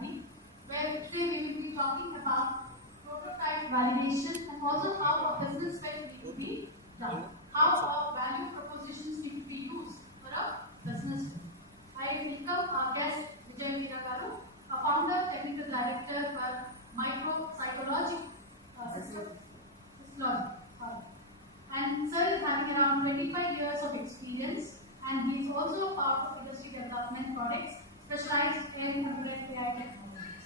Academy, where today we will be talking about prototype validation and also how a business spec needs to be done, how our value propositions need to be used for a business spec. I welcome our guest Vijay Veera, a founder, technical director for MICROSYSLOGIC and sir is having around 25 years of experience, and he is also a part of industry development projects specialized in embedded AI technologies.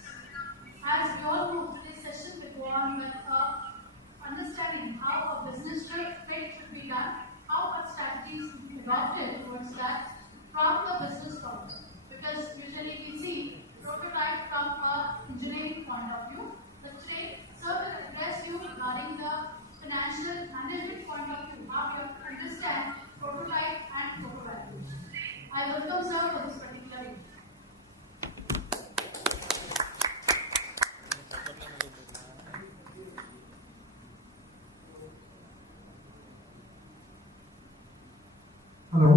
As we all know, today's session will go on with understanding how a business fit should be done, how our strategies should be adopted towards that from the business point. Because usually we see prototype from an engineering point of view. But today, sir will address you regarding the financial management point of view, how you understand prototype and prototyping. I welcome sir for this particular event. Hello.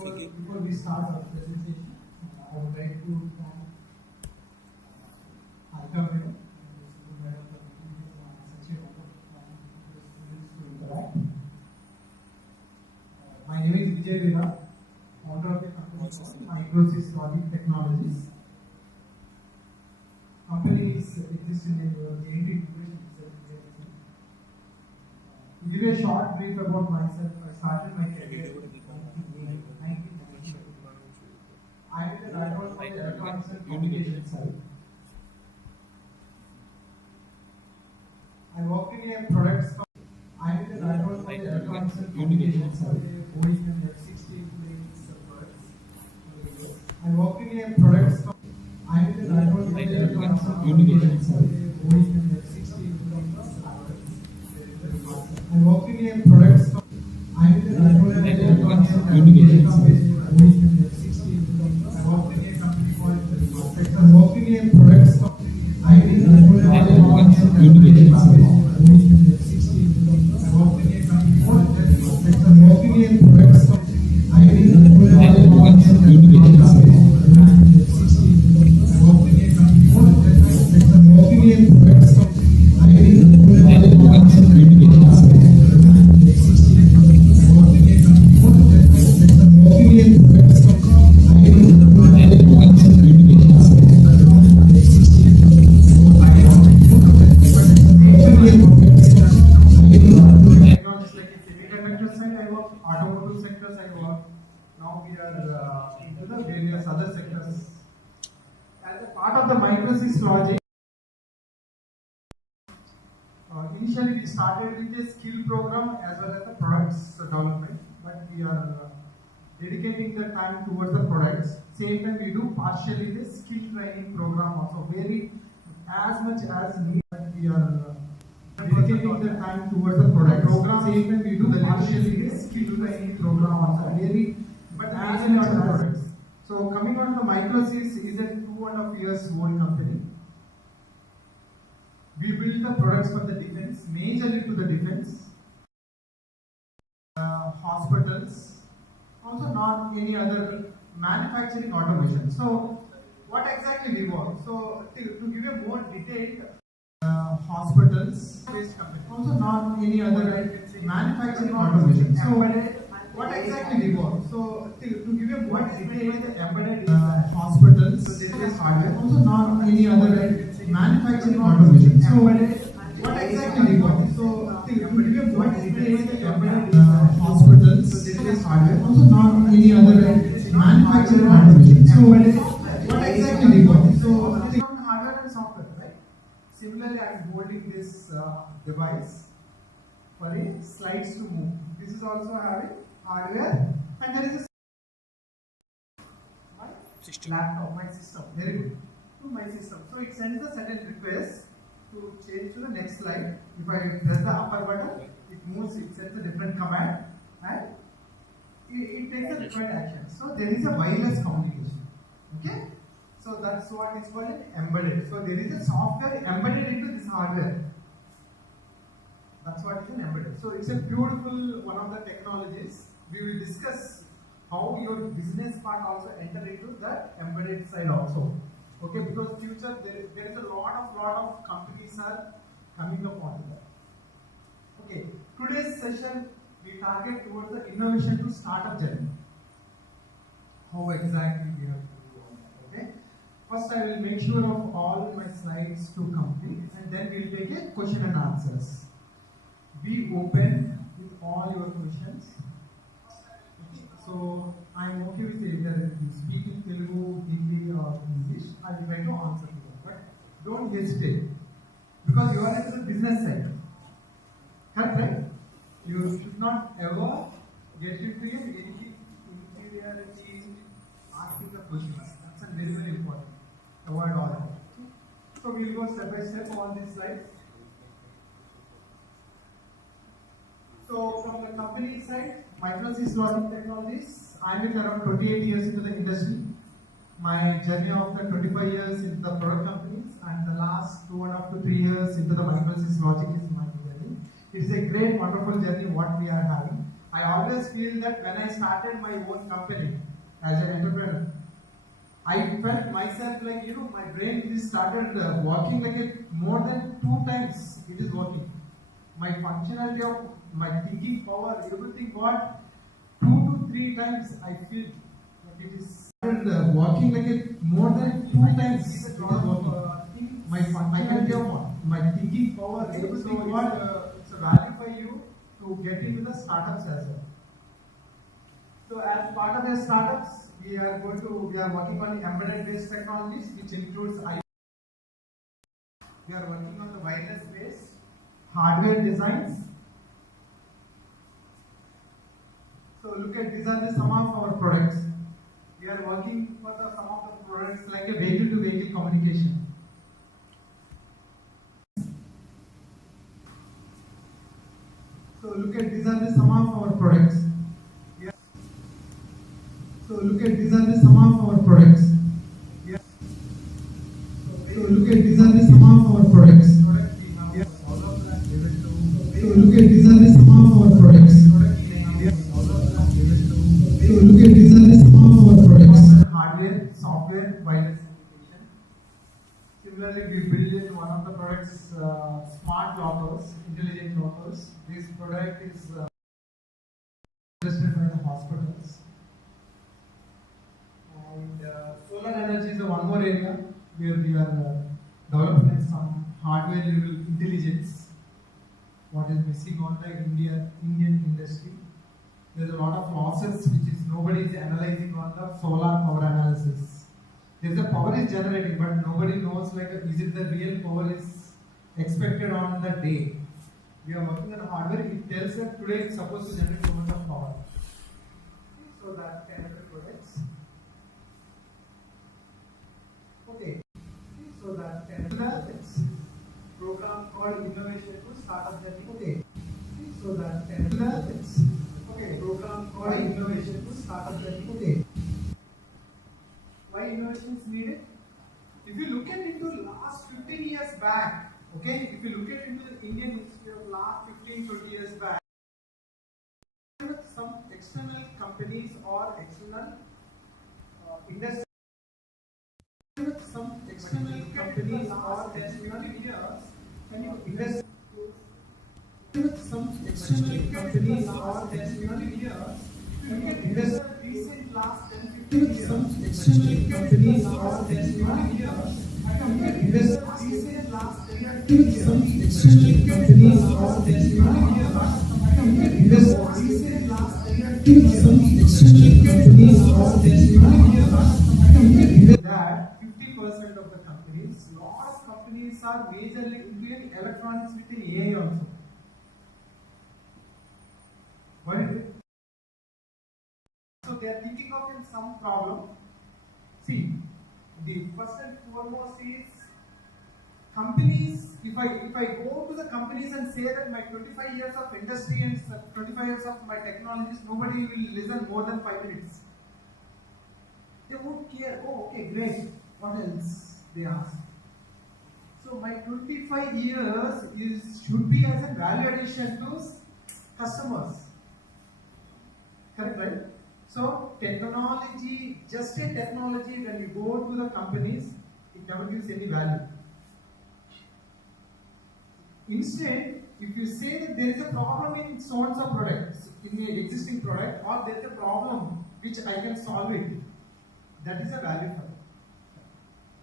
Before we start our presentation, I would like to thank IICTE My name is Vijay Veera, founder of a company called MICROSYSLOGIC Technologies. Company is existing in JNTUH Incubation. To give a short brief about myself, I started my career in 1990. I am the graduate from the electronics and communication side. I worked in a products company. I am the graduate from the electronics and communication side. Boeing F-16 planes, birds. I worked in a products company. I am the graduate from the electronics and communication side. Boeing F-16 planes, birds. I worked in a products company. I am the graduate from the electronics and communication side. Boeing F-16 planes. I worked in a company called I worked in a products company. I am the graduate from the electronics and communication side. Boeing F-16 planes. I worked in a company called I worked in a products company. I am the graduate from the electronics and communication side. Boeing F-16 planes. I worked in a company called I worked in a products company. I am the graduate from the electronics and communication side. Automotive sectors I work. Now we are into the various other sectors. As a part of the MICROSYSLOGIC, initially we started with a skill program as well as the products development, but we are dedicating the time towards the products. Same time we do partially the skill training program also, very as much as needed, but we are dedicating the time towards the product program. Same time we do partially the skill training program also, very but as much as products. So coming on to MICROSYS is a 2.5 years old company. We build the products for the defense, majorly to the defense, hospitals, also not any other manufacturing automation. So what exactly we work? So to give you more detailed hospitals based company, also not any other manufacturing automation. So what exactly we work? So to give you more detailed embedded hospitals based hardware, also not any other manufacturing automation. So what exactly we work? So to give you more detailed embedded hospitals based hardware, also not any other manufacturing automation. So what exactly we work? So hardware and software, right? Similarly, I am holding this device for a slides to move. This is also having hardware, and there is a my laptop, my system. Very good. To my system. So it sends a certain request to change to the next slide. If I press the upper button, it moves, it sends a different command, and it takes a different action. So there is a wireless communication. Okay? So that's what is called an embedded. So there is a software embedded into this hardware. That's what is an embedded. So it's a beautiful one of the technologies. We will discuss how your business part also enter into that embedded side also. Okay, because future there is a lot of companies are coming up onto that. Okay, today's session we target towards the innovation to startup journey. How exactly we have to do all that. Okay, first I will make sure of all my slides to complete, and then we will take a question and answers. Be open with all your questions. So I am okay with either you speak in Telugu, Hindi or English. I will try to answer to them. But don't hesitate. Because you are into the business side. Correct, right? You should not ever get into any inferiority asking the questions. That's very, very important. Avoid all that. So we will go step by step on these slides. So from the company side, MICROSYSLOGIC Technologies, I am around 28 years into the industry. My journey of the 25 years into the product companies, and the last 2.5 to 3 years into the MICROSYSLOGIC is my journey. It is a great, wonderful journey what we are having. I always feel that when I started my own company as an entrepreneur, I felt myself like, my brain is started working like more than 2 times it is working. My functionality of my thinking power, everything got 2 to 3 times I feel that it is started working like more than 2 times it is working. My functionality of my thinking power, everything got it's a value for you to get into the startups as well. So as part of the startups, we are working on embedded based technologies, which includes IIC. We are working on the wireless based hardware designs. So look at these are the some of our products. We are working for some of the products like a vehicle to vehicle communication. So look at these are the some of our products. So look at these are the some of our products. So look at these are the some of our products. So look at these are the some of our products. So look at these are the some of our products. Hardware, software, wireless integration. Similarly, we built in one of the products smart lockers, intelligent lockers. This product is suggested by the hospitals. And solar energy is one more area where we are developing some hardware level intelligence. What is missing on the Indian industry? There's a lot of losses which is nobody is analyzing on the solar power analysis. There's a power is generating, but nobody knows is it the real power is expected on the day. We are working on hardware. It tells that today it's supposed to generate so much of power. So that kind of products. Okay. So that kind of program called Innovation to Startup Journey. Okay. So that kind of program called Innovation to Startup Journey. Okay. Why innovation is needed? If you look at into last 15 years back, okay, if you look at into the Indian history of last 15-20 years back, some external companies or external industry, some external companies or external years, when you invest some external companies or external years, when you invest recent last 10-15 years, some external companies or external years, invest recent last 10-15 years, some external companies or external years, invest recent last 10-15 years, some external companies or external years, that 50% of the companies, lot of companies companies are majorly including electronics with the AI also. Why is it? So they are thinking of in some problem. See, the first and foremost is companies. If I go to the companies and say that my 25 years of industry and 25 years of my technologies, nobody will listen more than 5 minutes. They won't care. Oh, okay, great. What else? They ask. So my 25 years should be as a value addition to customers. Correct, right? So technology, just a technology, when you go to the companies, it never gives any value. Instead, if you say that there is a problem in so and so product, in the existing product, or there is a problem which I can solve it, that is a value for me.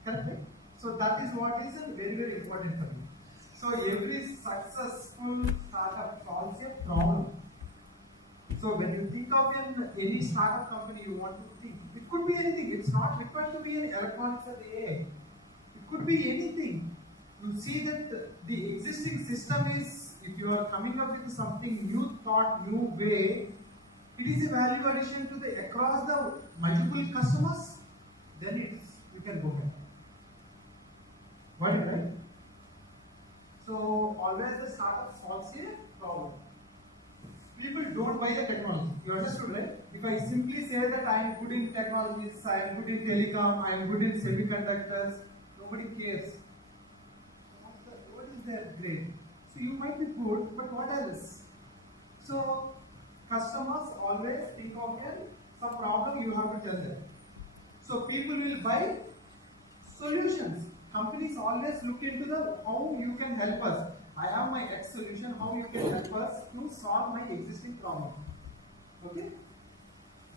Correct, right? So that is what is very, very important for me. So every successful startup solves a problem. So when you think of any startup company, you want to think, it could be anything. It's not required to be in electronics or AI. It could be anything. You see that the existing system is, if you are coming up with something new thought, new way, it is a value addition to the across the multiple customers, then you can go ahead. Right? So always the startup solves a problem. People don't buy the technology. You understood, right? If I simply say that I am good in technologies, I am good in telecom, I am good in semiconductors, nobody cares. What is that grade? So you might be good, but what else? So customers always think of some problem you have to tell them. So people will buy solutions. Companies always look into the how you can help us. I have my X solution, how you can help us to solve my existing problem. Okay?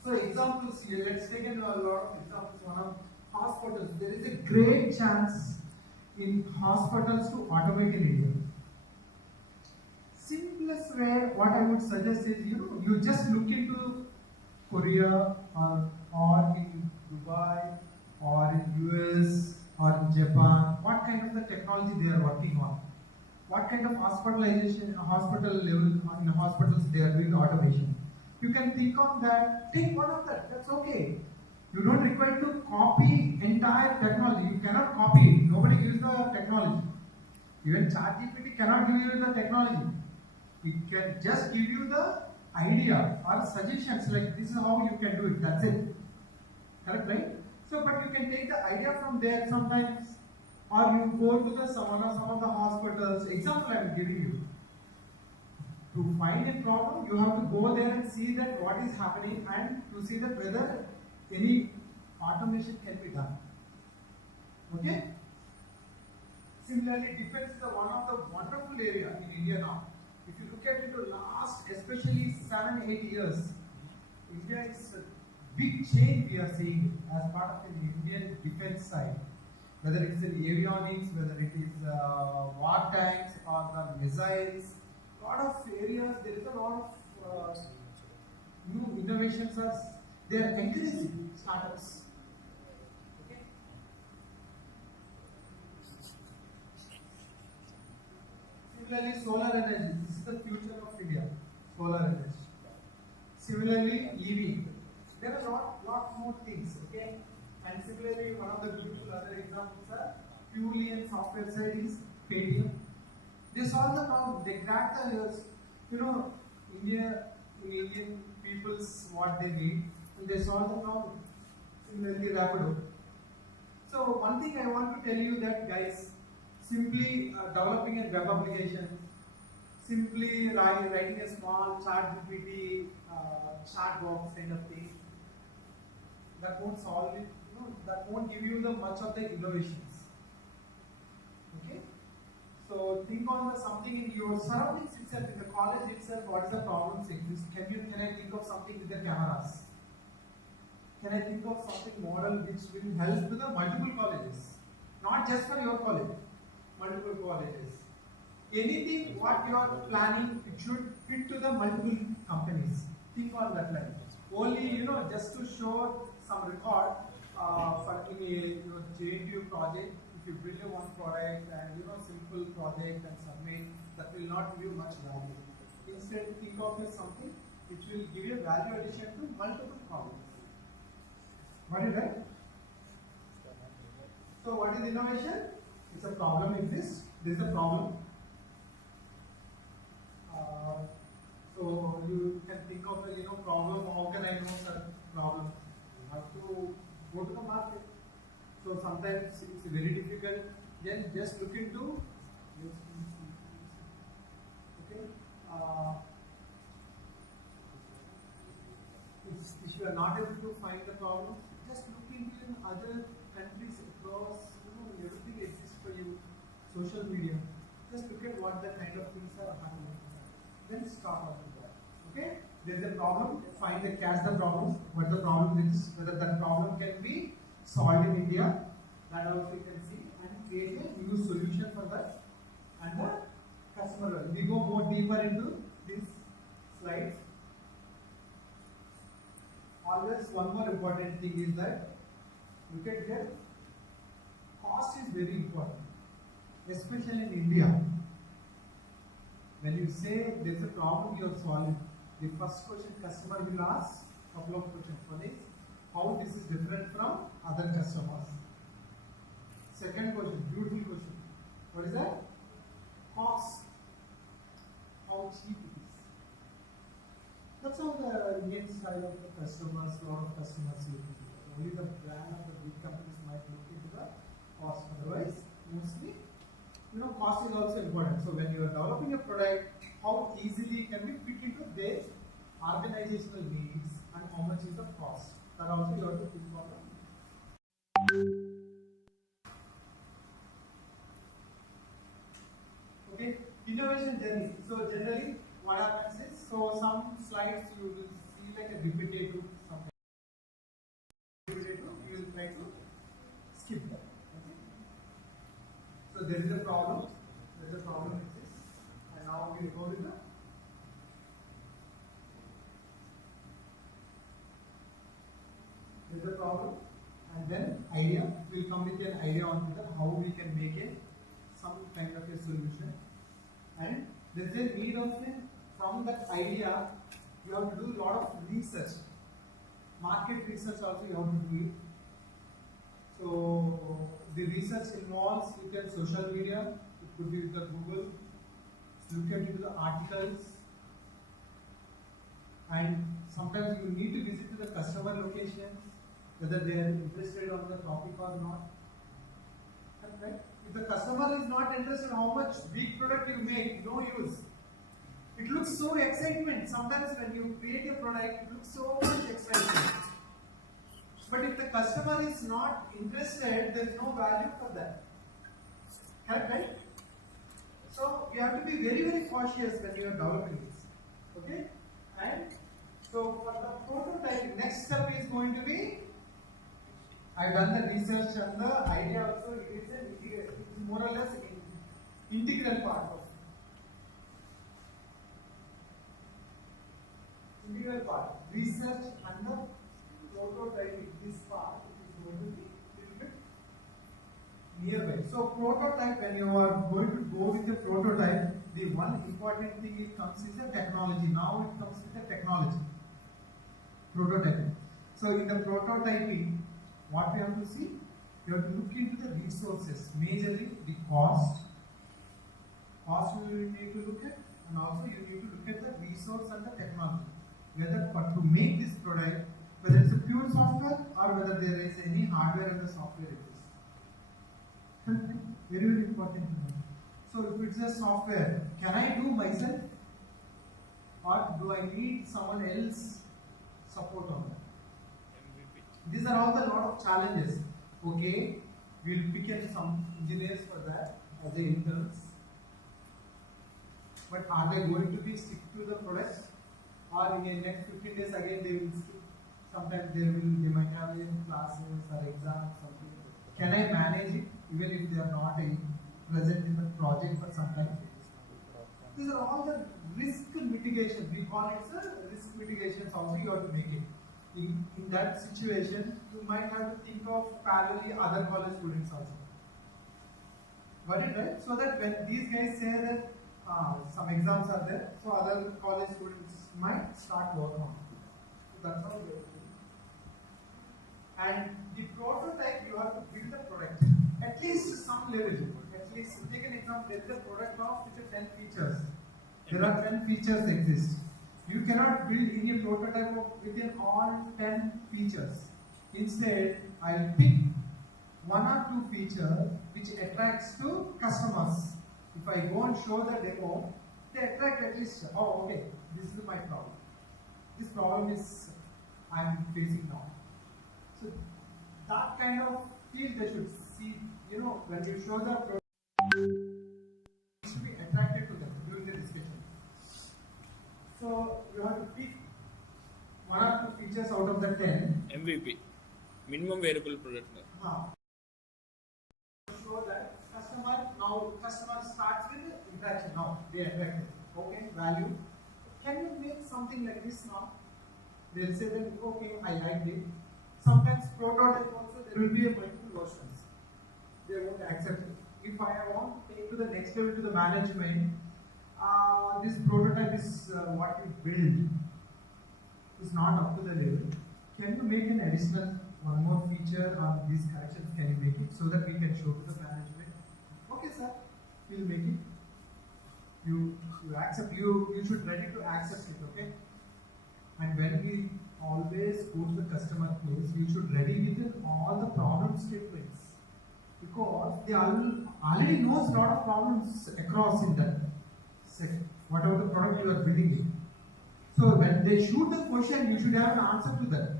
So examples here, let's take a lot of examples. One of hospitals. There is a great chance in hospitals to automate in India. Simplest way, what I would suggest is, you just look into Korea or in Dubai or in US or in Japan, what kind of the technology they are working on. What kind of hospitalization, hospital level, in hospitals they are doing automation. You can think on that, take one of that, that's okay. You don't require to copy entire technology, you cannot copy it, nobody gives the technology. Even ChatGPT cannot give you the technology. It can just give you the idea or suggestions like this is how you can do it, that's it. Correct, right? So, but you can take the idea from there sometimes. Or you go to some of the hospitals. Example I am giving you. To find a problem, you have to go there and see that what is happening and to see that whether any automation can be done. Okay? Similarly, defense is one of the wonderful area in India now. If you look at it the last, especially 7-8 years, India is a big change we are seeing as part of the Indian defense side. Whether it is in avionics, whether it is war tanks or the missiles, a lot of areas, there is a lot of new innovations they are encouraging startups. Okay? Similarly, solar energy, this is the future of India, solar energy. Similarly, EV, there are lot more things, okay? And similarly, one of the beautiful other examples are purely and software side is Paytm. They solve the problem. They crack the Indian people's what they need, and they solve the problem. Similarly, Rapido. So one thing I want to tell you that guys, simply developing a web application, simply writing a small ChatGPT chat box kind of thing, that won't solve it. That won't give you the much of the innovations. Okay? So think on something in your surroundings itself, in the college itself, what is the problems exist? Can I think of something with the cameras? Can I think of something model which will help to the multiple colleges? Not just for your college, multiple colleges. Anything what you are planning, it should fit to the multiple companies. Think on that line. Only, just to show some record, for in a JNTUH project, if you build a one product and simple project and submit, that will not give you much value. Instead, think of it something which will give you value addition to multiple problems. What is that? So what is innovation? It's a problem exists. There is a problem. So you can think of a problem. How can I know such problem? You have to go to the market. So sometimes it's very difficult. Then just look into. Okay. If you are not able to find the problem, just look into other countries across. Everything exists for you. Social media. Just look at what the kind of things are happening. Then start on that. Okay? There is a problem. Catch the problem. What the problem is. Whether that problem can be solved in India. That also you can see and create a new solution for that. And the customer. We go more deeper into these slides. Always one more important thing is that look at here. Cost is very important, especially in India. When you say there is a problem you are solving, the first question customer will ask couple of questions. One is how this is different from other customers. Second question, beautiful question. What is that? Cost. How cheap it is. That's how the Indian side of the customers, a lot of customers see it. Only the brand of the big companies might look into the cost. Otherwise, mostly, cost is also important. So when you are developing a product, how easily can be fit into their organizational needs and how much is the cost. That also you have to think about. Okay, innovation journey. So generally, what happens is, some slides you will see like a repetitive something. You will try to skip that. Okay. So there is a problem. There is a problem exists, and now we will go with the. There is a problem, and then idea. We will come with an idea on how we can make it some kind of a solution, and there is a need of it. From that idea, you have to do a lot of research. Market research also you have to do it. So the research involves with the social media. It could be with the Google. Look at the articles, and sometimes you need to visit the customer locations, whether they are interested on the topic or not. Okay. If the customer is not interested, how much big product you make, no use. It looks so excitement. Sometimes when you create a product, it looks so much excitement. But if the customer is not interested, there is no value for that. Correct, right? So you have to be very, very cautious when you are developing this. Okay? And so for the prototype, next step is going to be, I've done the research and the idea also. It is more or less integral part of it. Integral part. Research and the prototyping. This part is going to be a little bit nearby. So prototype, when you are going to go with the prototype, the one important thing it comes is the technology. Now it comes with the technology. Prototyping. So in the prototyping, what we have to see? You have to look into the resources, majorly the cost. Cost you need to look at, and also you need to look at the resource and the technology. Whether to make this product, whether it's a pure software or whether there is any hardware and the software exists. Very, very important to know. So if it's a software, can I do myself, or do I need someone else support on that? These are all the lot of challenges. Okay, we'll pick in some engineers for that as the interns. But are they going to be stick to the products? Or in the next 15 days again they will stick. Sometimes they might have classes or exams, something. Can I manage it even if they are not present in the project for some time? These are all the risk mitigation. We call it risk mitigations also you have to make it. In that situation, you might have to think of parallelly other college students also. Got it, right? So that when these guys say that some exams are there, so other college students might start work on it. So that's how we are doing. And the prototype, you have to build the product at least some level. At least take an example. There is a product of 10 features. There are 10 features exist. You cannot build any prototype of within all 10 features. Instead, I'll pick one or two features which attracts to customers. If I go and show the demo, they attract at least, oh okay, this is my problem. This problem is I'm facing now. So that kind of feel they should see, when you show the product, it should be attracted to them during the discussion. So you have to pick one or two features out of the 10. MVP, minimum variable product. Show that customer starts with interaction. Now they attract it. Okay, value. Can you make something like this now? They'll say that okay, I like it. Sometimes prototype also there will be a multiple versions. They won't accept it. If I want to take to the next level to the management, this prototype is what you build is not up to the level. Can you make an additional one more feature on these corrections? Can you make it so that we can show to the management? Okay, sir, we'll make it. You accept. You should ready to accept it. Okay. And when we always go to the customer place, you should ready with all the problem statements because they already knows a lot of problems across in that sector, whatever the product you are building in. So when they shoot the question, you should have an answer to that.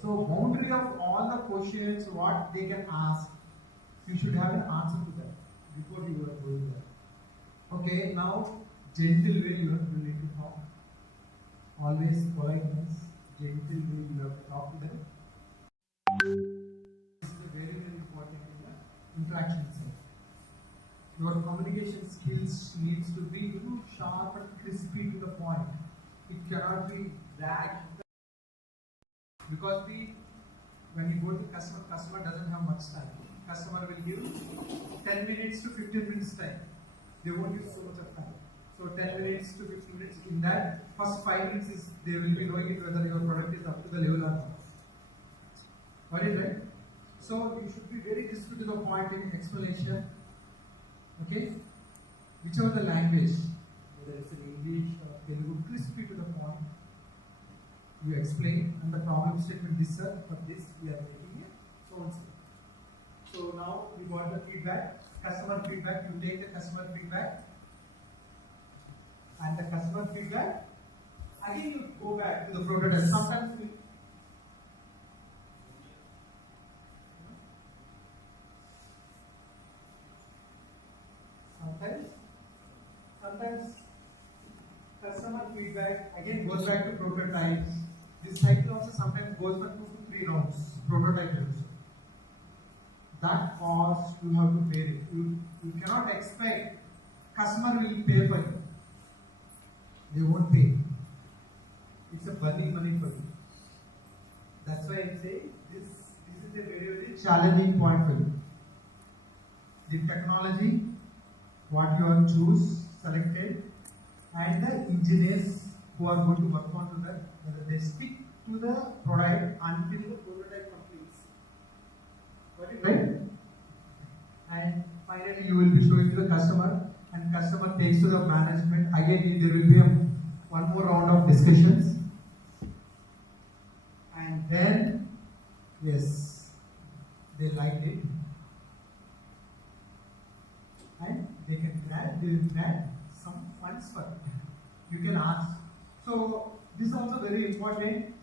So boundary of all the questions, what they can ask, you should have an answer to that before you are going there. Okay, now gentle way you need to talk. Always politeness, gentle way you have to talk to them. This is a very, very important interaction itself. Your communication skills needs to be sharp and crispy to the point. It cannot be dragged because when you go to customer doesn't have much time. Customer will give 10 minutes to 15 minutes time. They won't use so much of time. So 10 minutes to 15 minutes. In that first 5 minutes is they will be knowing it whether your product is up to the level or not. Got it, right? So you should be very crisp to the point in explanation. Okay? Whichever the language, whether it's in English or Telugu, crispy to the point. You explain and the problem statement this sir, for this we are making it so and so. So now we got the feedback, customer feedback. You take the customer feedback and the customer feedback. Again you go back to the prototype. Sometimes customer feedback again goes back to prototype. This cycle also sometimes goes for 2 to 3 rounds. Prototype also. That cost you have to pay it. You cannot expect customer will pay for you. They won't pay. It's a burning money for you. That's why I say this is a very, very challenging point for you. The technology, what you have selected, and the engineers who are going to work on to that, whether they stick to the product until the prototype completes. Got it, right? And finally, you will be showing to the customer, and customer takes to the management. Again, there will be one more round of discussions, and then yes, they liked it, and they will grant some funds for it. You can ask. So this is also very important.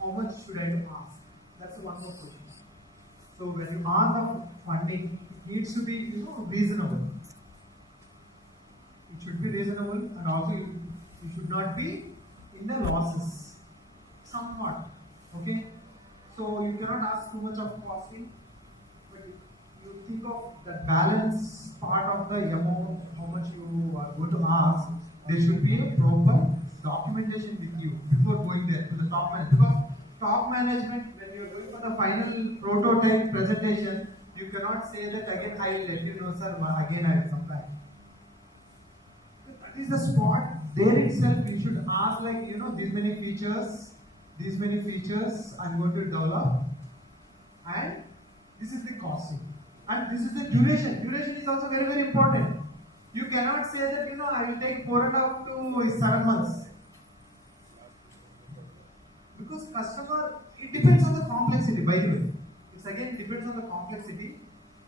How much should I ask? That's one more question. So when you ask the funding, it needs to be reasonable. It should be reasonable, and also you should not be in the losses. Somewhat. Okay. So you cannot ask too much of costing, but you think of the balance part of the amount, how much you are going to ask. There should be a proper documentation with you before going there to the top management. Because top management, when you are going for the final prototype presentation, You cannot say that again, I will let you know, sir, again I will supply. That is the spot. There itself, you should ask like, these many features I'm going to develop, and this is the costing, and this is the duration. Duration is also very, very important. You cannot say that, I will take 4.5 to 7 months. Because customer, it depends on the complexity, by the way. It's again depends on the complexity.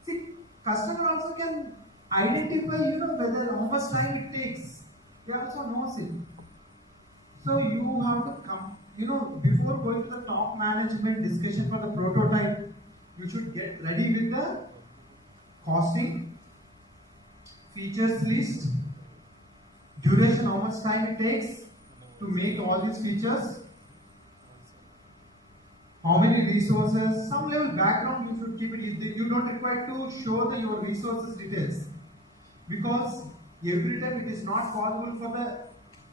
See, customer also can identify, whether how much time it takes. He also knows it. So you have to come, before going to the top management discussion for the prototype, you should get ready with the costing, features list, duration, how much time it takes to make all these features, how many resources, some level background you should keep it. You don't require to show your resources details, because every time it is not possible for the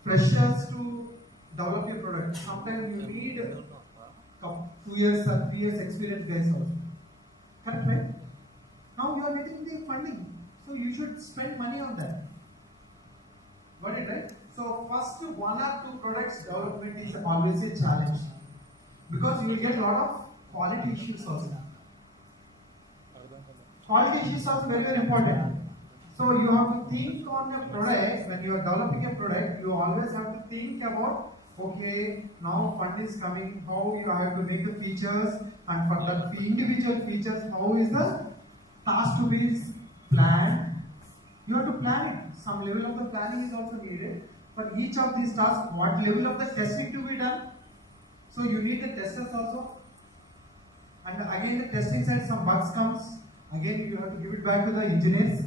freshers to develop your product. Sometimes you need 2 years or 3 years experience guys also. Correct, right? Now you are getting the funding, so you should spend money on that. Got it, right? So first 1 or 2 products development is always a challenge, because you will get a lot of quality issues also. Quality issues are very, very important. So you have to think on a product. When you are developing a product, you always have to think about, okay, now fund is coming, how you have to make the features, and for that individual features, how is the task to be planned. You have to plan it. Some level of the planning is also needed. For each of these tasks, what level of the testing to be done. So you need the testers also. And again, the testing side, some bugs comes. Again, you have to give it back to the engineers.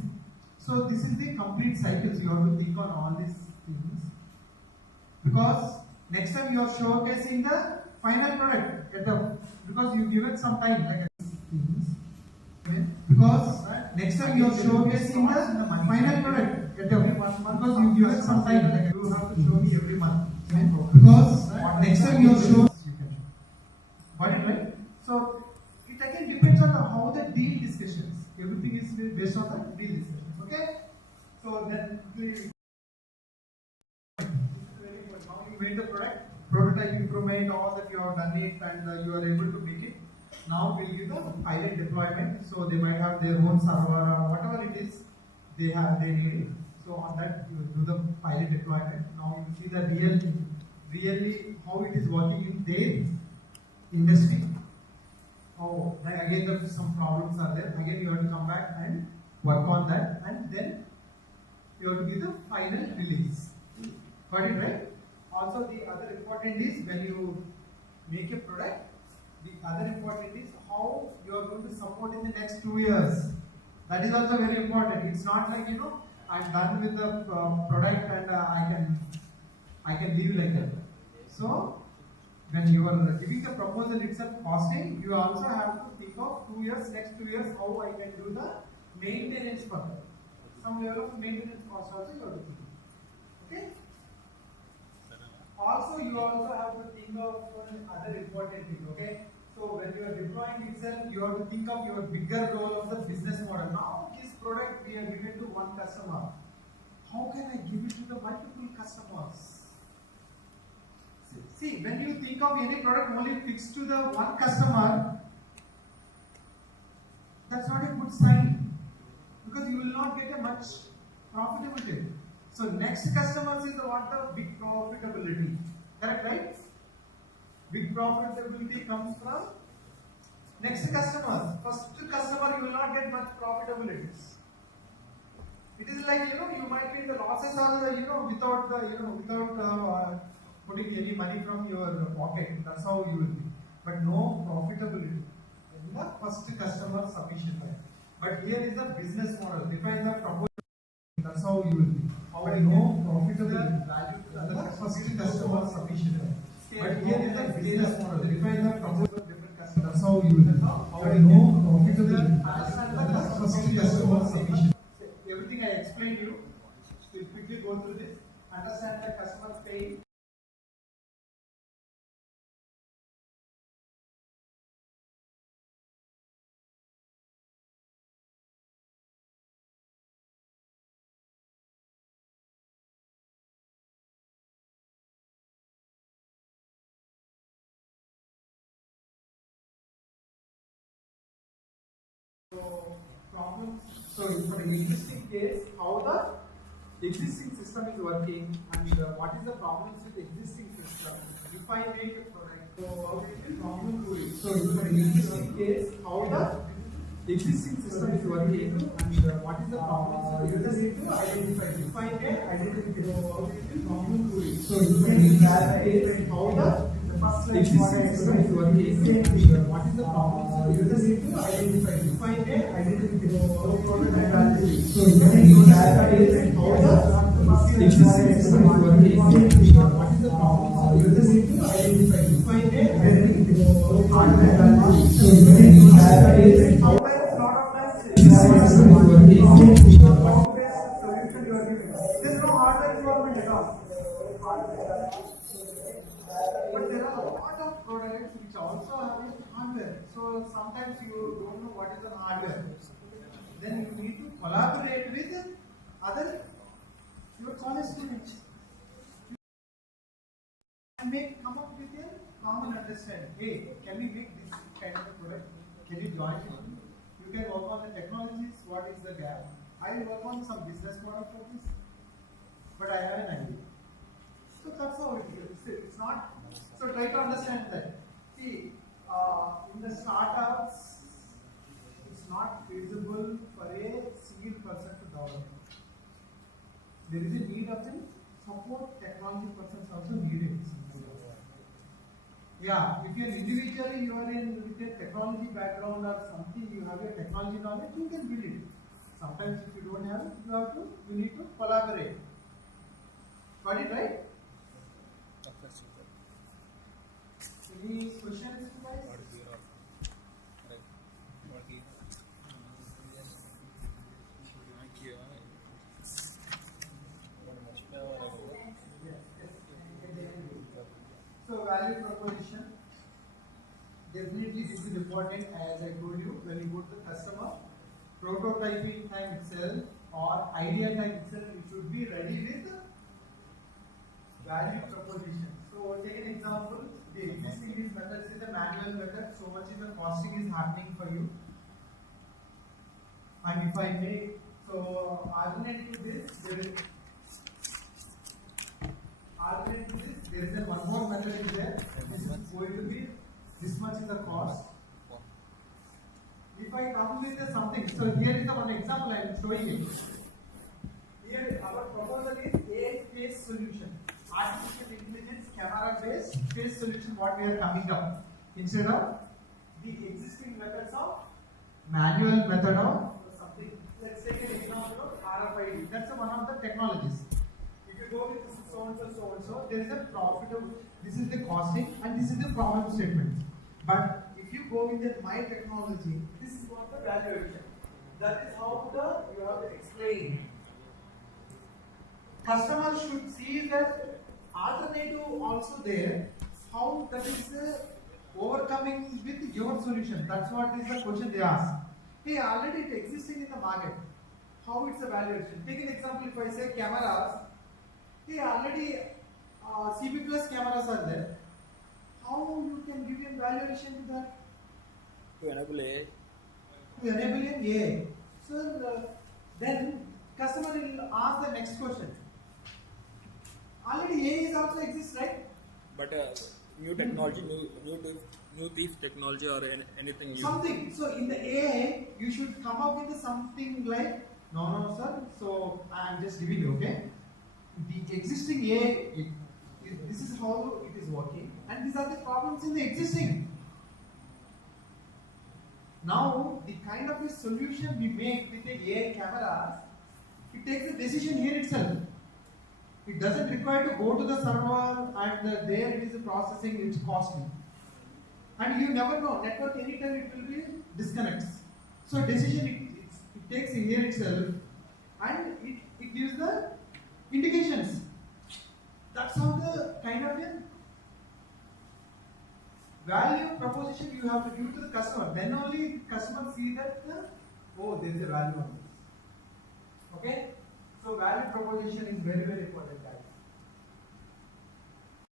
So this is the complete cycles. You have to think on all these things. Because next time you are showcasing the final product. Because you give it some time. Like things. Because next time you are showcasing the final product. Because you give it some time. Like you have to show me every month. Because next time you are showing. Got it, right? So it again depends on how the deal discussions. Everything is based on the deal discussions. Okay? So then now you made the product, prototype improvement, all that you have done it, and you are able to make it. Now we'll give the pilot deployment. So they might have their own server or whatever it is they need it. So on that you do the pilot deployment. Now you see the really how it is working in their industry. Oh, again there some problems are there. Again you have to come back and work on that, and then you have to give the final release. Got it, right? Also the other important is when you make a product, the other important is how you are going to support in the next 2 years. That is also very important. It's not like I'm done with the product and I can leave like that. So when you are giving the proposal itself costing, you also have to think of 2 years, next 2 years, how I can do the maintenance for that. Some level of maintenance cost also you have to think. Okay? Also, you also have to think of other important thing. Okay? So when you are deploying itself, you have to think of your bigger role of the business model. Now this product we are given to one customer. How can I give it to the multiple customers? See, when you think of any product only fixed to the one customer, that's not a good sign, because you will not get a much profitability. So next customers is what the big profitability. Correct, right? Big profitability comes from next customers. First customer you will not get much profitability. It is like you might be in the losses are without putting any money from your pocket. That's how you will be. But no profitability in the first customer sufficient. But here is the business model. Define the proposal. That's how you will be. How no profitability value to the first customer sufficient. But here is the business model. Define the proposal. That's how you will be. How no profitability value to the first customer sufficient. Everything I explained you. So quickly go through this. Understand the customer pain. problems. So for the existing case, how the existing system is working and what is the problems with the existing system. If I make a product, so how is the problem to it? So for the existing case, how the existing system is working and what is the problem? Users need to identify. If I make identify, so how is the problem to it? So in that case, how the first existing system is working. What is the problem? Users need to identify. If I make identify, so prototype value. So in that case, how the existing system is working. What is the problem? Users need to identify. If I make identify, so prototype value. So in that case, how the existing system is working. Cloud-based solution you are giving. There is no hardware involvement at all. But there are a lot of products which also have hardware. So sometimes you don't know what is the hardware. Then you need to collaborate with other your college students. And come up with a common understanding. Hey, can we make this kind of a product? Can you join it? You can work on the technologies. What is the gap? I will work on some business model for this. But I have an idea. So that's how it is. It's not. So try to understand that. See, in the startups, it's not feasible for a single person to develop. There is a need of a support technology persons also needed. Yeah, if you are individually, you are in with a technology background or something, you have a technology knowledge, you can build it. Sometimes if you don't have it, you need to collaborate. Got it right? Any questions, guys? So value proposition, definitely this is important as I told you when you go to the customer, prototyping time itself or idea time itself, it should be ready with value proposition. So take an example, the existing is method is a manual method, so much is the costing is happening for you. And if I make, so alternative to this, there is one more method is there. This is going to be this much is the cost. If I come with something, so here is the one example I am showing you. Here our proposal is AI-based solution, artificial intelligence camera-based based solution. What we are coming up instead of the existing methods of manual method of something. Let's take an example of RFID. That's one of the technologies. If you go with so and so, there is a profitable. This is the costing, and this is the problem statement. But if you go with the my technology, this is what the valuation. That is how you have to explain. Customers should see that alternative also there. How that is overcoming with your solution. That's what is the question they ask. Hey, already it existing in the market. How it's a valuation? Take an example. If I say cameras. Hey, already CP plus cameras are there. How you can give a valuation to that? To enable AI. To enable an AI. So then customer will ask the next question. Already AI is also exists, right? But new technology, new thief technology or anything new. Something. So in the AI, you should come up with something like no sir. So I am just giving you, okay. The existing AI, this is how it is working, and these are the problems in the existing. Now, the kind of a solution we make with the AI cameras, it takes a decision here itself. It doesn't require to go to the server and there it is processing, it's costly. And you never know, network anytime it will be disconnects. So decision it takes here itself, and it gives the indications. That's how the kind of a value proposition you have to give to the customer. Then only customer see that oh, there is a value on this. Okay? So value proposition is very, very important, guys.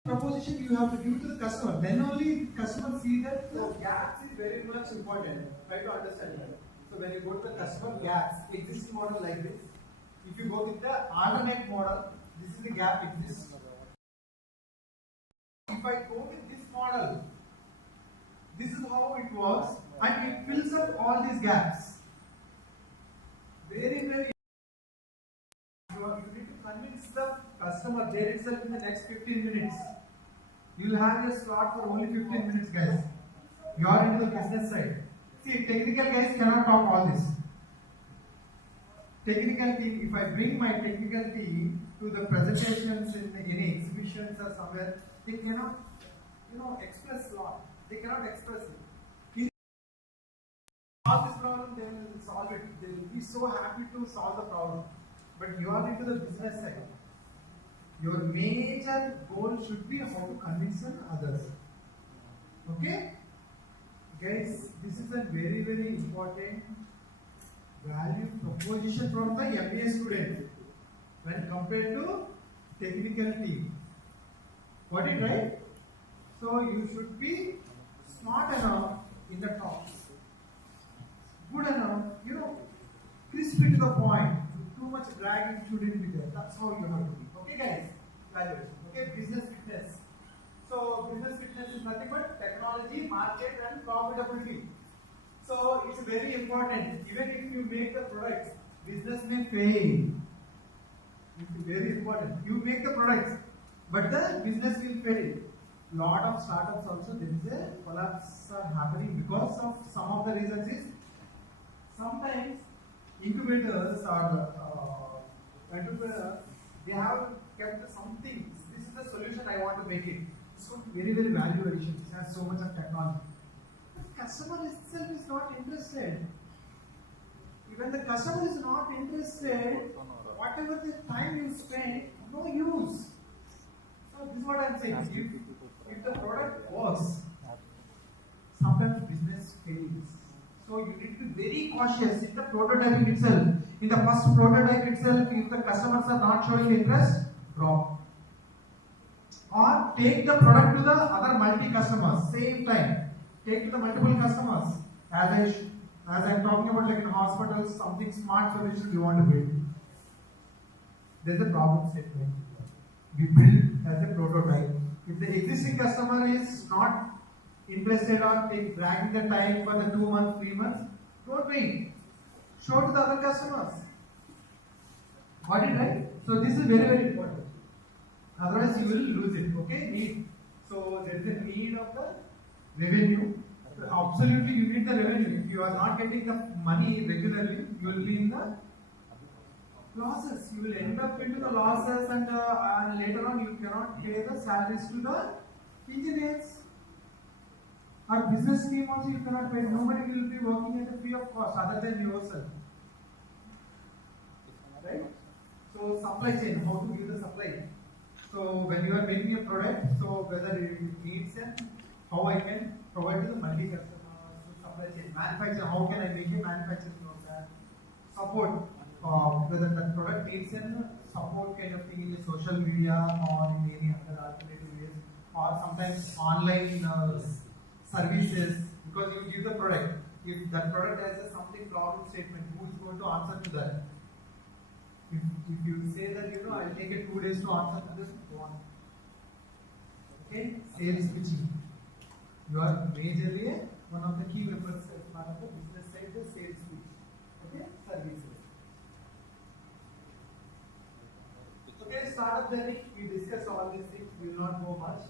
Proposition you have to give to the customer. Then only customer see that gaps is very much important. Try to understand that. So when you go to the customer gaps, existing model like this. If you go with the alternate model, this is the gap exists. If I go with this model, this is how it works, and it fills up all these gaps. Very, very. You need to convince the customer there itself in the next 15 minutes. You'll have your slot for only 15 minutes, guys. You are into the business side. See, technical guys cannot talk all this. Technical team, if I bring my technical team to the presentations in any exhibitions or somewhere, they cannot, express a lot. They cannot express it. Solve this problem, they will solve it. They will be so happy to solve the problem. But you are into the business side. Your major goal should be how to convince others. Okay? Guys, this is a very, very important value proposition from the MBA student when compared to technical team. Got it right? So you should be smart enough in the talks, good enough, crispy to the point. Too much dragging shouldn't be there. That's how you have to be. Okay, guys? Valuation. Okay, business fitness. So business fitness is nothing but technology, market, and profitability. So it's very important. Even if you make the products, business may fail. It's very important. You make the products, but the business will fail. Lot of startups also there is a collapse are happening because of some of the reasons is sometimes incubators or entrepreneurs, they have kept something. This is the solution I want to make it. It's got very, very value addition. It has so much of technology. The customer itself is not interested. When the customer is not interested, whatever the time you spend, no use. So this is what I am saying. If the product works, sometimes business fails. So you need to be very cautious in the prototyping itself. In the first prototype itself, if the customers are not showing interest, drop. Or take the product to the other multi-customers, same time. Take to the multiple customers. As I'm talking about like in hospitals, something smart solution we want to build. There's a problem statement. We build as a prototype. If the existing customer is not interested or dragging the time for the 2 months, 3 months, don't wait. Show to the other customers. Got it right? So this is very, very important. Otherwise you will lose it. Okay? Need. So there is a need of the revenue. Absolutely you need the revenue. If you are not getting the money regularly, you will be in the losses. You will end up into the losses and later on you cannot pay the salaries to the engineers. Our business team also you cannot pay. Nobody will be working at a free of cost other than yourself. Right? So supply chain, how to give the supply. So when you are making a product, so whether it needs and how I can provide to the multi-customers, supply chain, manufacturing, how can I make a manufacturing process, support, whether that product needs and support kind of thing in the social media or in any other alternative ways, or sometimes online services, because you give the product. If that product has a something problem statement, who is going to answer to that? If you say that, I'll take it 2 days to answer to this, go on. Okay? Sales pitching. You are majorly one of the key members as part of the business side, the sales pitch. Okay? Services. Okay, startup journey, we discussed all these things, we will not go much.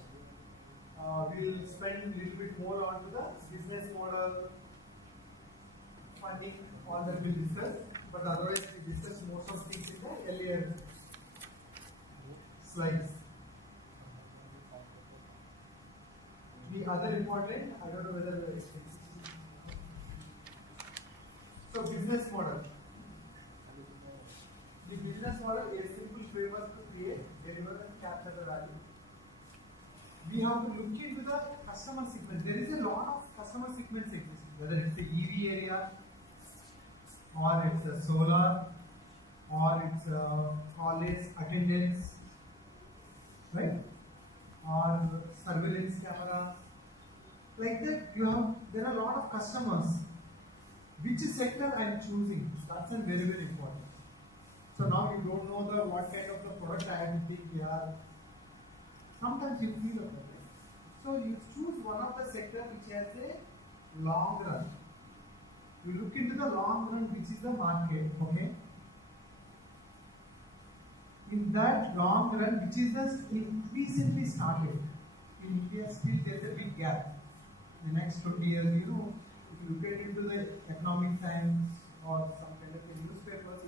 We will spend a little bit more on to the business model, funding, all that we will discuss. But otherwise, we discussed most of things in the earlier slides. The other important, I don't know whether so business model. The business model is a simple framework to create, deliver, and capture the value. We have to look into the customer segment. There is a lot of customer segments existing, whether it's the EV area, or it's a solar, or it's a college attendance, right? Or surveillance camera. Like that, there are a lot of customers. which sector I am choosing. That's a very, very important. So now you don't know the what kind of the product I am thinking here. Sometimes you feel a problem. So you choose one of the sector which has a long run. You look into the long run, which is the market, okay? In that long run, which is the recently started. In India, still there is a big gap. In the next 20 years, you know, if you look into the economic times or some kind of newspapers,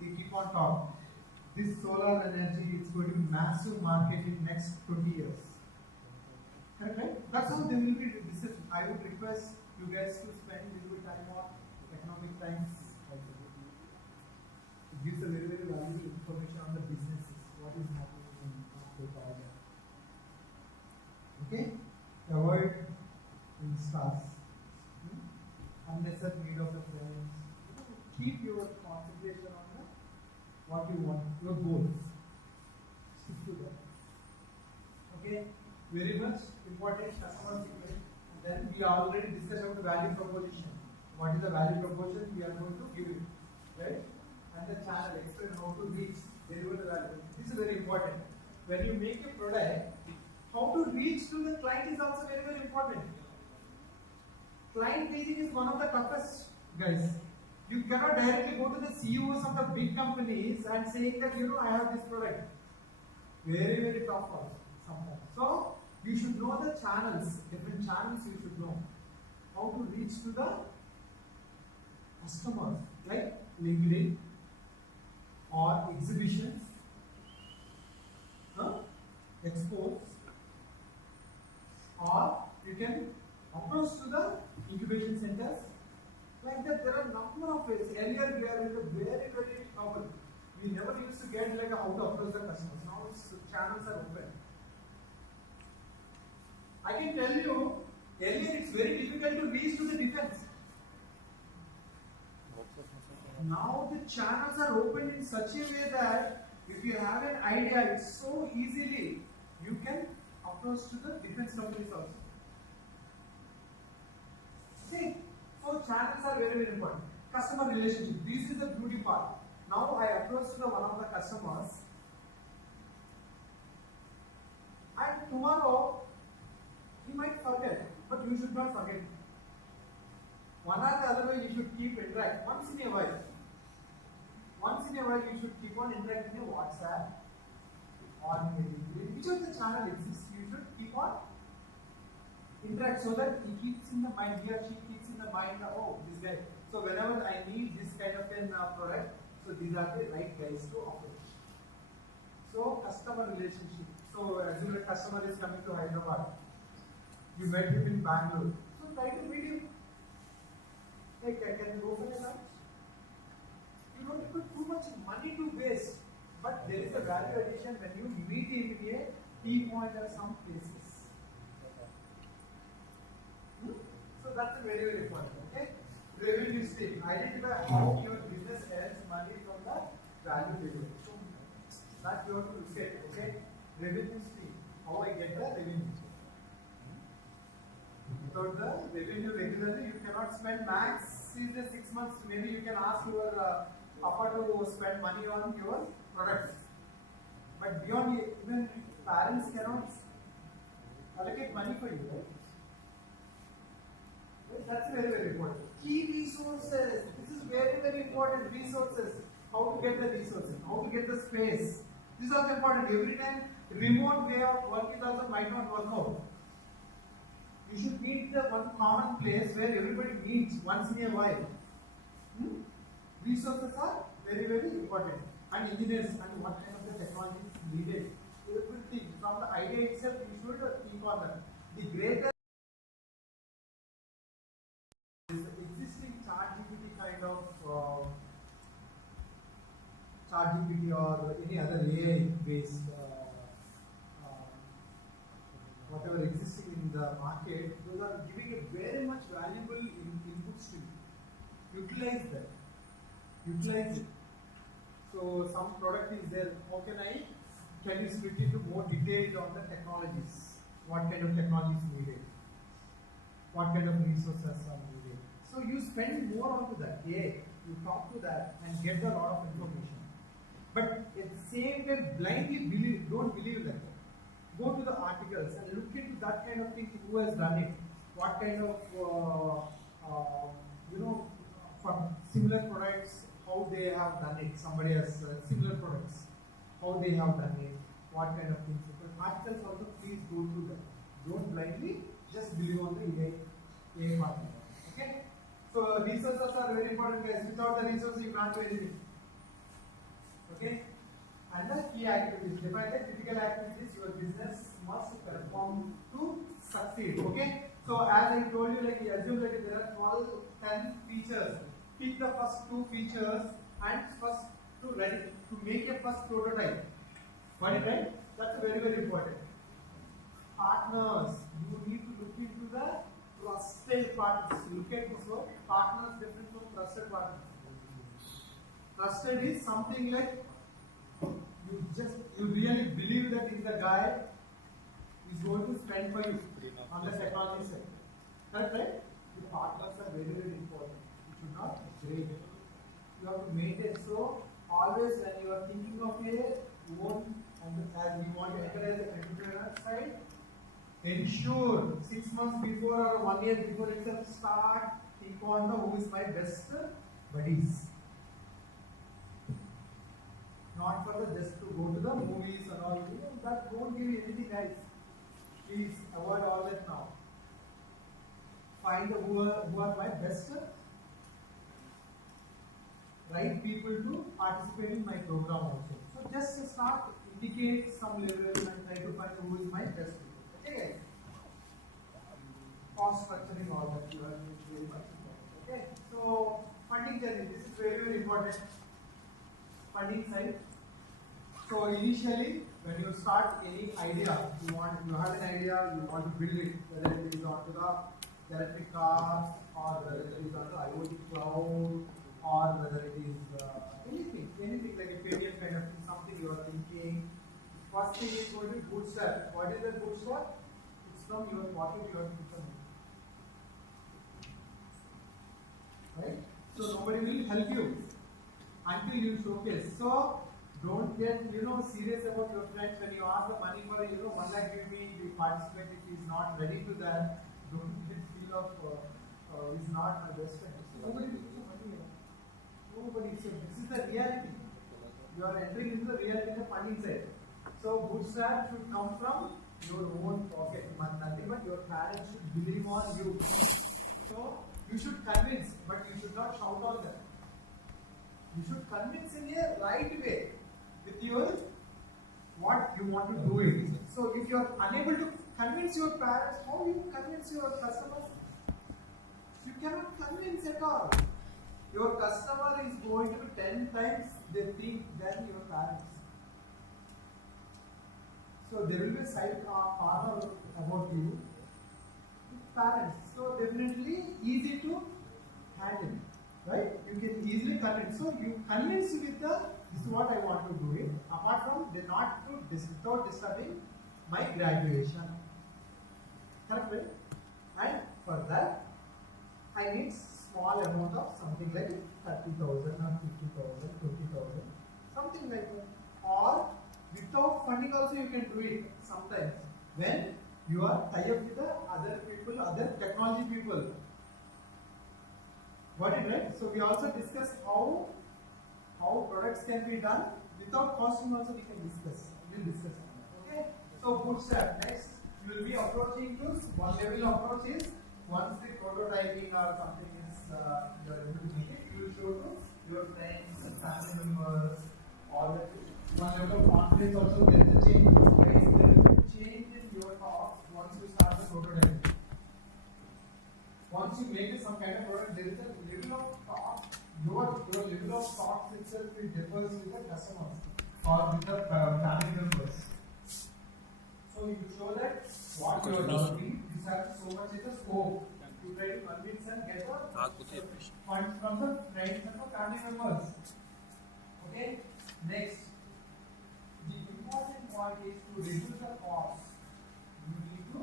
they keep on talking. This solar energy is going to be massive market in next 20 years. Correct, right? That's how they will be discussed. I would request you guys to spend a little bit time on economic times. It gives a very, very valuable information on the businesses, what is happening in market. Okay? Avoid instas. Unnecessary need of the friends. Keep your concentration on the what you want, your goal. Stick to that. Okay? Very much important customer segment. And then we already discussed about the value proposition. What is the value proposition we are going to give it, right? And the channel, explain how to reach, deliver the value. This is very important. When you make a product, how to reach to the client is also very, very important. Client reaching is one of the toughest, guys. You cannot directly go to the CEOs of the big companies and saying that, you know, I have this product. Very, very tough also sometimes. So, you should know the channels, different channels you should know. How to reach to the customers, like LinkedIn or exhibitions, expos, or you can approach to the incubation centers. Like that, there are a number of ways. Earlier, we are in a very, very trouble. We never used to get like how to approach the customers. Now, channels are open. I can tell you, earlier it's very difficult to reach to the defense. Now the channels are open in such a way that if you have an idea, it's so easily you can approach to the defense companies also. See, so channels are very, very important. Customer relationship. This is the beauty part. Now I approach to one of the customers, and tomorrow he might forget, but you should not forget. One or the other way you should keep interact once in a while. Once in a while you should keep on interacting in WhatsApp or in which of the channel exists. You should keep on interact so that he keeps in the mind, he or she keeps in the mind, oh, this guy. So whenever I need this kind of a product, so these are the right guys to approach. So customer relationship. So assume a customer is coming to Hyderabad. You met him in Bangalore. So try to meet him. Hey, can you go for a lunch? You don't put too much money to waste. But there is a value addition when you meet him in a tea point or some places. So that's a very, very important. Okay? Revenue stream. Identify how your business earns money from the value delivery. So that you have to look at. Okay? Revenue stream. How I get the revenue. Without the revenue regularly, you cannot spend max is the 6 months. Maybe you can ask your papa to spend money on your products. But beyond, even parents cannot allocate money for you, right? That's very, very important. Key resources. This is very, very important. Resources. How to get the resources. How to get the space. This is also important. Every time, remote way of work is also might not work out. You should meet the one common place where everybody meets once in a while. Resources are very, very important. And engineers and what kind of the technology is needed. Everything from the idea itself, you should keep on that. The greater existing ChatGPT kind of ChatGPT or any other AI based whatever existing in the market, those are giving a very much valuable inputs to you. Utilize that. Utilize it. So some product is there. Can you split into more detailed on the technologies? What kind of technology is needed? What kind of resources are needed? So you spend more onto that. AI. You talk to that and get a lot of information. But at the same time, blindly don't believe that. Go to the articles and look into that kind of thing. Who has done it? What kind of for similar products, how they have done it. Somebody has similar products, how they have done it. What kind of things. But articles also, please go through that. Don't blindly just believe on the AI part. Okay. So resources are very important, guys. Without the resources, you can't do anything. Okay. And the key activities. Define the critical activities your business must perform to succeed. Okay. So as I told you, like assume that there are 10 features. Pick the first 2 features and first to make a first prototype. Got it, right? That's very, very important. Partners. You need to look into the trusted partners. Look at this word. Partners different from trusted partners. Trusted is something like you really believe that is the guy who is going to spend for you on the technology side. Correct, right? The partners are very, very important. You should not break. You have to maintain. So always when you are thinking of a own, as we want to enter as an entrepreneur side, ensure 6 months before or 1 year before itself start think on the who is my best buddies. Not for the just to go to the movies and all. That won't give you anything else. Please avoid all that now. Find who are my best right people to participate in my program also. So just start indicate some level and try to find who is my best people. Okay, guys. Cost structuring all that you are very much important. Okay. So funding journey. This is very, very important. Funding side. So initially, when you start any idea, you have an idea, you want to build it, whether it is onto the electric car, or whether it is onto IoT cloud, or whether it is anything like a PDF kind of thing, something you are thinking. First thing is going to be bootstrap. What is the bootstrap? It's from your pocket, you have to put them. Right? So nobody will help you until you showcase. So don't get serious about your friends when you ask the money for 1 lakh give me, we participate. If he is not ready to that, don't get feel of is not my best friend. So nobody will give you money. Nobody. So this is the reality. You are entering into the reality in the funding side. So bootstrap should come from your own pocket. Nothing but your parents should believe on you. So you should convince, but you should not shout on them. You should convince in a right way with your what you want to do it. So if you are unable to convince your parents, how you convince your customers? You cannot convince at all. Your customer is going to be 10 times they think than your parents. So there will be a side farmer about you with parents. So definitely easy to handle. Right? You can easily convince. So you convince with this is what I want to do it. Apart from not to without disturbing my graduation. Correct? Right? And for that, I need small amount of something like 30,000 or 50,000, 20,000, something like that. Or without funding also you can do it sometimes when you are tied up with the other people, other technology people. Got it, right? So we also discussed how products can be done without costing. Also we can discuss. We'll discuss. Okay. So bootstrap. Next, you will be approaching to one level approach is once the prototyping or something is you are able to make it, you will show to your friends and family members. All that. One level of confidence also there is a change. There is a change in your thoughts once you start the prototyping. Once you make some kind of product, there is a level of thought. Your level of thoughts itself will differs with the customers or with the family members. So you show that what you are developing, this has so much in the scope. You try to convince and get the funds from the friends and the family members. Okay. Next, the important point is to reduce the cost. You need to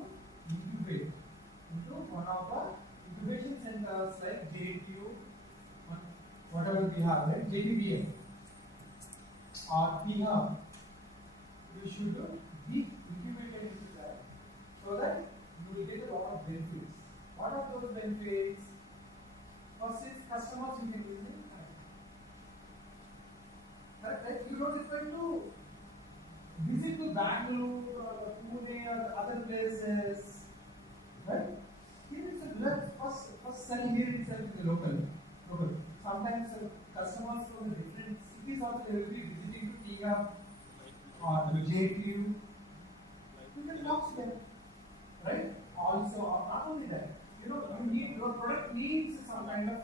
incubate into one of the incubation centers like JNTUH. we have, right? JDBA or PHub. You should be integrated into that so that you will get a lot of benefits. What are those benefits? First is customers you can use it. Right? You don't require to visit to Bangalore or Pune or other places. Right? Here is first sell here itself in the local. Sometimes customers from the different cities also they will be visiting to TIA or to JNTUH. You can talk to them. Right? Also, not only that, your product needs some kind of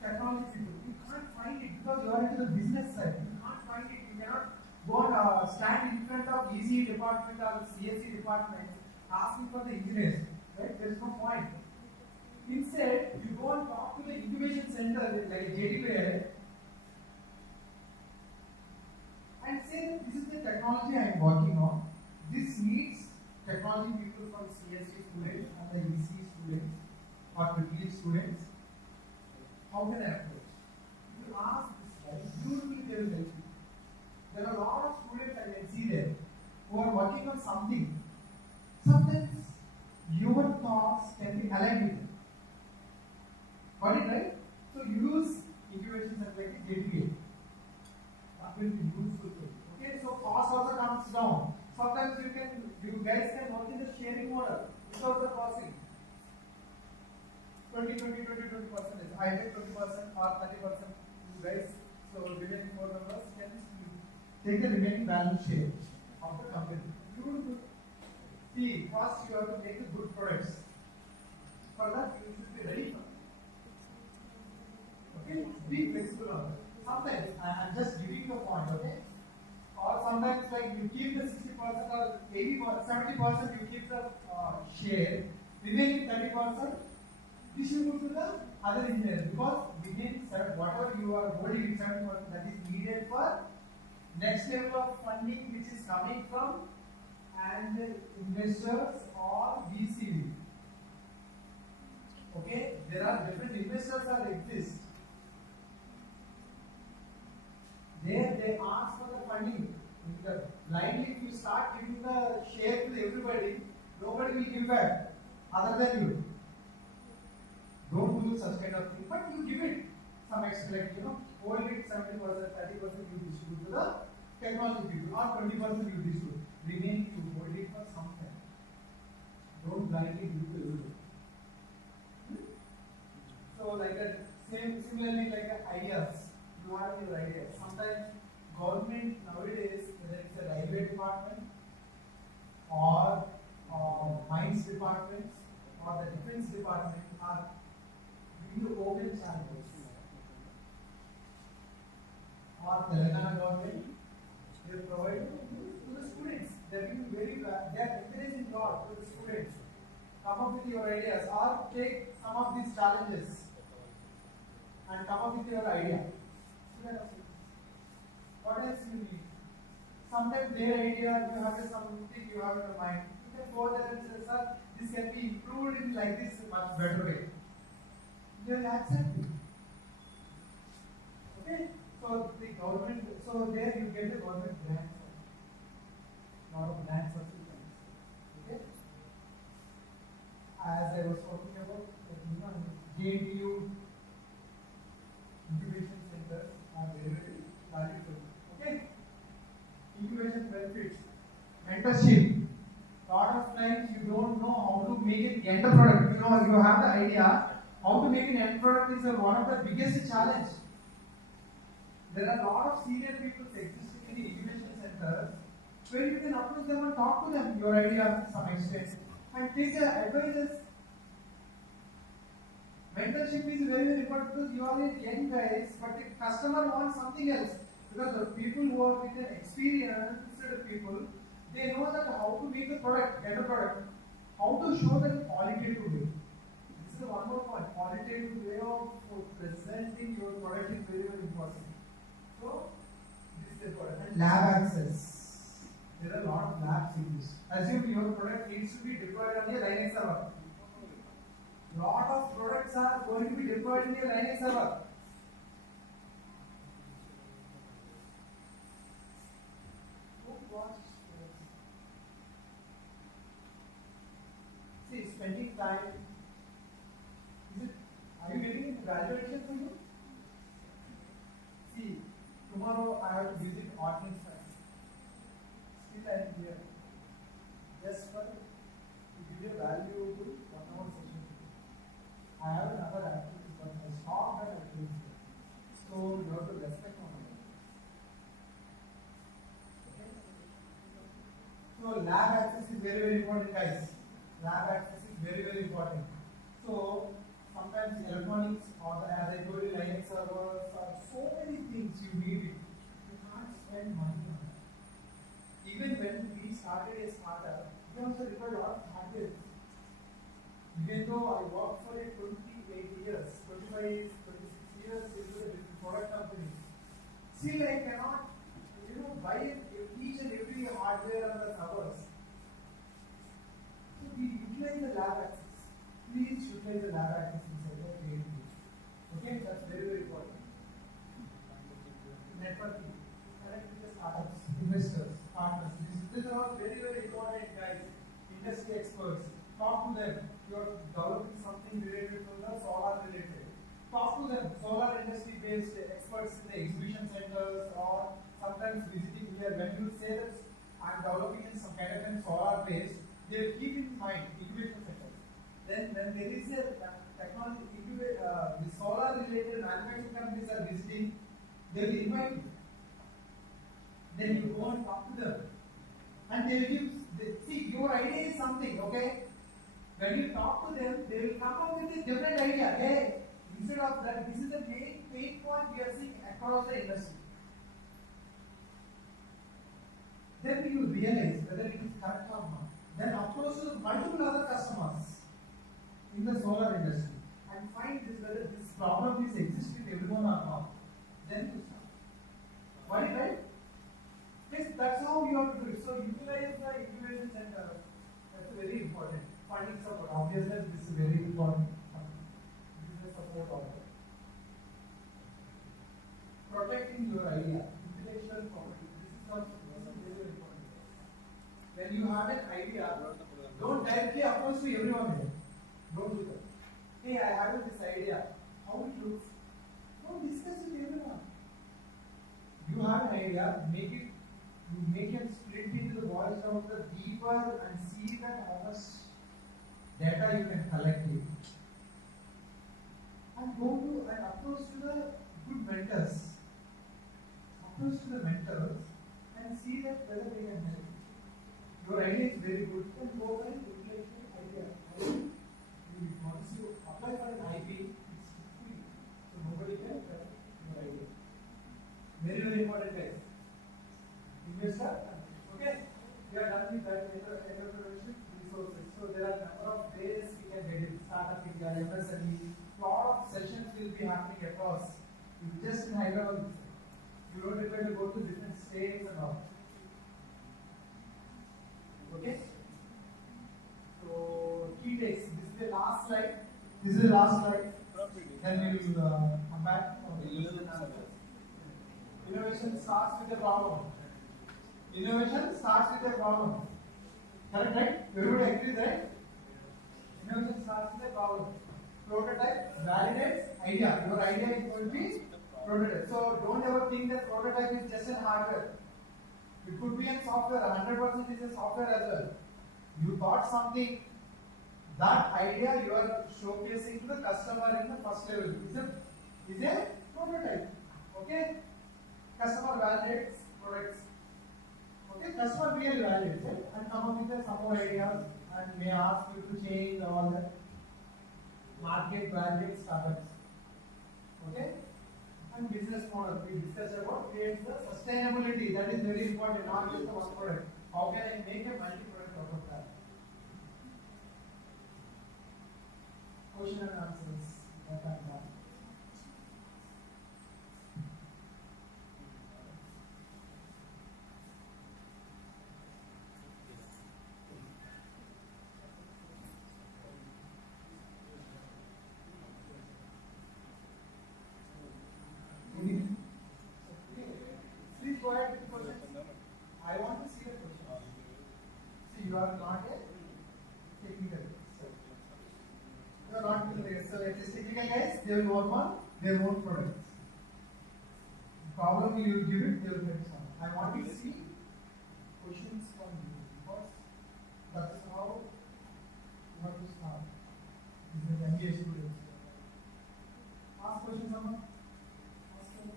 technology. You can't find it because you are into the business side. You can't find it. You cannot go and stand in front of ECE department or CSE department asking for the engineers. Right? There is no point. Instead, you go and talk to the incubation center like JDBA and say, this is the technology I am working on. This needs technology people from CSE students and the ECE students or PhD students. How can I approach? If you ask this guy, usually they will help you. There are a lot of students I can see there who are working on something. Sometimes your thoughts can be aligned with it. Got it, right? So use incubation center like JDBA. That will be useful for you. Okay, so cost also comes down. Sometimes you guys can work in the sharing model without the costing. 20%. I take 20% or 30%. You guys, so remaining 4 members can take the remaining balance share of the company. See, first you have to make the good products. For that, you should be ready for it. Okay? Be flexible on that. Sometimes, I am just giving you a point, okay? Or sometimes, like you keep the 60% or 70% you keep the share, remaining 30% distribute to the other engineers because whatever you are holding 70% that is needed for next level of funding which is coming from and investors or VC. Okay, there are different investors that exist. There they ask for the funding. Blindly, if you start giving the share to everybody, nobody will give back other than you. Don't do such kind of thing, but you give it some extra, like hold it 70%, 30% you distribute to the technology people, or 20% you distribute. Remaining you hold it for some time. Don't blindly give to everybody. So similarly like ideas, you have your ideas. Sometimes government nowadays, whether it's a railway department or mines departments or the defense department are giving you open challenges. Or Telangana government, they provide to the students. They are giving they are encouraging a lot to the students. Come up with your ideas or take some of these challenges and come up with your idea. What else you need? Sometimes their idea, you have something you have in your mind. You can go there and say, sir, this can be improved in like this much better way. They will accept it. Okay? So the government, so there you get the government grants. A lot of grants are sometimes. Okay? As I was talking about, JNTUH incubation centers are very, very valuable. Okay? Incubation benefits. Mentorship. Lot of times you don't know how to make an end product. You have the idea. How to make an end product is one of the biggest challenge. There are a lot of senior people existing in the incubation centers where you can approach them and talk to them your idea to some extent and take the advices. Mentorship is very, very important because you are young guys, but the customer wants something else. Because the people who are with an experienced people, they know that how to make the product, get a product, how to show that qualitative way. This is one more point. Qualitative way of presenting your product is very, very important. So, this is important. And lab access. There are a lot of labs in this. Assume your product needs to be deployed on a Linux server. Lot of products are going to be deployed in a Linux server. time. Are you getting into graduation for you? See, tomorrow I have to visit ordnance site. Still I am here. Just for to give you valuable 1 hour session. I have another activity, but I stopped that activity. So you have to respect one another. Okay? So lab access is very, very important, guys. Lab access is very, very important. So sometimes electronics or as I told you, Linux servers or so many things you need it. You can't spend money on that. Even when we started a startup, we also required a lot of hardware. Even though I worked for it 28 years, 25, 26 years into a product company, still I cannot, buy each and every hardware on the servers. So we utilize the lab access. Please utilize the lab access inside the JNTUH. Okay, that's very, very important. Networking, connect with the startups, investors, partners. These are all very, very important, guys. Industry experts. Talk to them. You are developing something related to the solar related. Talk to them. Solar industry based experts in the exhibition centers or sometimes visiting here. When you say that I'm developing in some kind of solar place, they keep in mind incubation centers. Then when there is a technology, the solar related manufacturing companies are visiting, they will invite you. Then you go and talk to them. And they will give, see, your idea is something, okay? When you talk to them, they will come up with a different idea. Hey, instead of that, this is the main pain point we are seeing across the industry. Then you realize whether it is correct or not. Then approach multiple other customers in the solar industry and find this whether this problem is existing in everyone or not. Then you start. Why, right? Yes, that's how you have to do it. So utilize the incubation center. That's very important. Funding support. Obviously, this is very important. Business support also. Protecting your idea. Intellectual property. This is also very important. When you have an idea, don't directly approach to everyone. Don't do that. Hey, I have this idea. How it looks? Don't discuss with everyone. You have an idea, you make it split into the boils down to the deeper and see that how much data you can collect it. And go to and approach to the good mentors. Approach to the mentors and see that whether they can help you. Your idea is very good, then go for an intellectual idea. Once you apply for an IP, it's free. So nobody can correct your idea. Very, very important, guys. Investor, okay? We are done with that entrepreneurship resources. So there are a number of ways we can get it. Startup India, MSME, lot of sessions will be happening across. Just in Hyderabad, you don't require to go to different states and all. Okay? So key takes. This is the last slide. Then we will come back on the innovation starts with a problem. Correct, right? Everybody agrees, right? Innovation starts with a problem. Prototype validates idea. Your idea is going to be prototype. So don't ever think that prototype is just an hardware. It could be in software. 100% is a software as well. You thought something. That idea you are showcasing to the customer in the first level is a prototype. Okay? Customer validates products. Okay? Customer really validates it and come up with some more ideas and may ask you to change all that. Market validates startups. Okay? And business model. We discussed about creates the sustainability. That is very important, not just the one product. How can I make a multi-product out of that? Question and answers. That and that. Please go ahead with questions. I want to see the question. See, you are not a technical. You are not doing it. So it is technical guys, they will work on their own products. The problem you give it, they will get solved. I want to see questions from you because that is how you have to start. This is MBA students. Ask questions, someone. Ask them.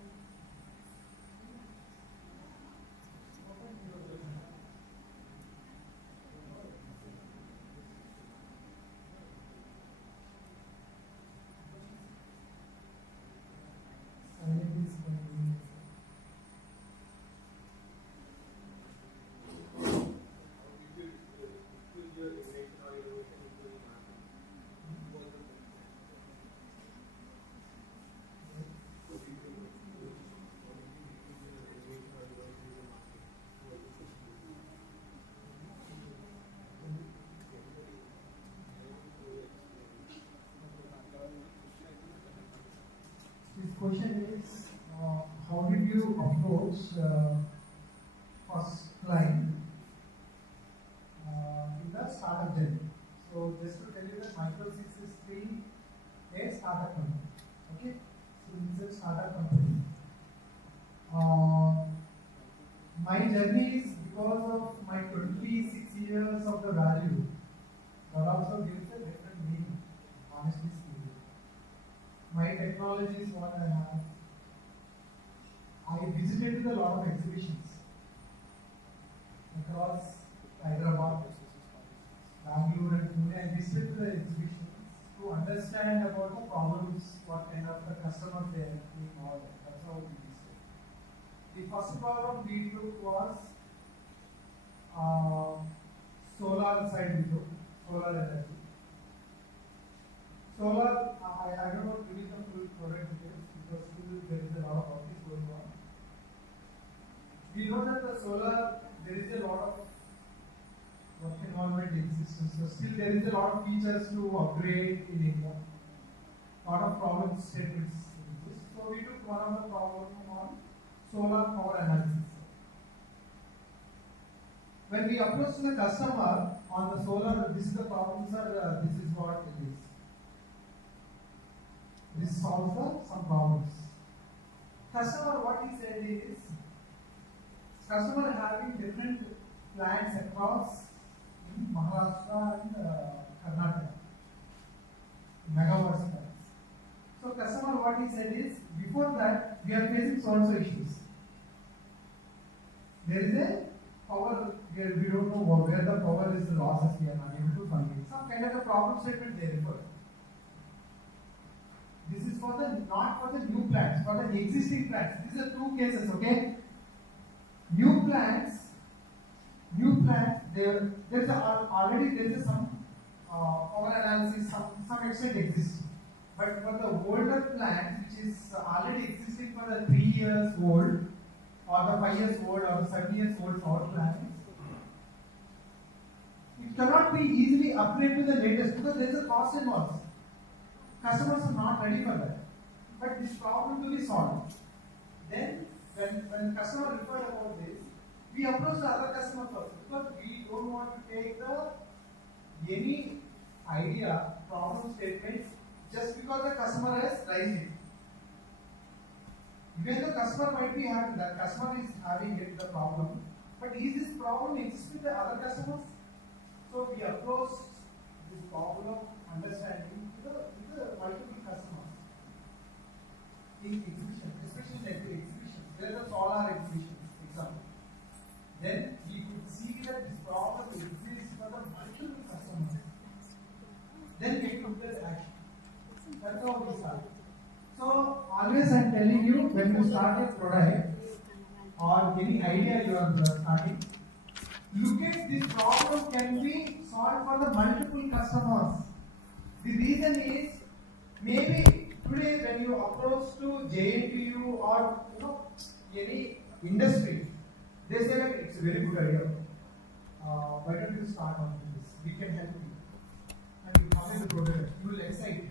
Open your question. Silent is convenient. This question is, how did you approach first client in the startup journey? So just to tell you that MICROSYSLOGIC is a startup company. Okay, so this is a startup company. My journey is because of my 26 years of the value. That also gives a different meaning, honestly speaking. My technology is what I have. I visited a lot of exhibitions across Hyderabad, Bangalore and Pune. I visited the exhibitions to understand about the problems, what kind of the customers they are doing, all that. That's how we visited. The first problem we took was solar side we took, solar energy. Solar, I don't know to give the full product details because still there is a lot of work is going on. We know that the solar, there is a lot of work environment exists. So still there is a lot of features to upgrade in India. Lot of problem statements exist. So we took one of the problems on solar power analysis. When we approach the customer on the solar, this is the problem, sir, this is what it is. This solves some problems. Customer, what he said is, customer having different plants across in Maharashtra and Karnataka, megawatts plants. So customer, what he said is, before that, we are facing so issues. There is a power, we don't know where the power is lost, we are not able to find it. Some kind of a problem statement they refer. This is for the not for the new plants, for the existing plants. These are two cases, okay? New plants, there's already some power analysis, some extent exists. But for the older plants, which is already existing for the 3 years old, or the 5 years old, or the 7 years old power plants, it cannot be easily upgraded to the latest because there is a cost involved. Customers are not ready for that. But this problem to be solved. Then, when customer referred about this, we approach the other customer first because we don't want to take any idea, problem statement just because the customer has raised it. Even the customer might be having that, customer is having it, the problem, but is this problem exists with the other customers? So we approach this problem understanding with the multiple customers in exhibition, especially in exhibitions. There are solar exhibitions, example. Then we could see that this problem exists for the multiple customers. Then we took that action. That's how we start. So always I'm telling you, when you start a product or any idea you are starting, look at this problem can be solved for the multiple customers. The reason is maybe today when you approach to JNTUH or any industry, they say that it's a very good idea. Why don't you start on this? We can help you. And you come in the product, you will excite.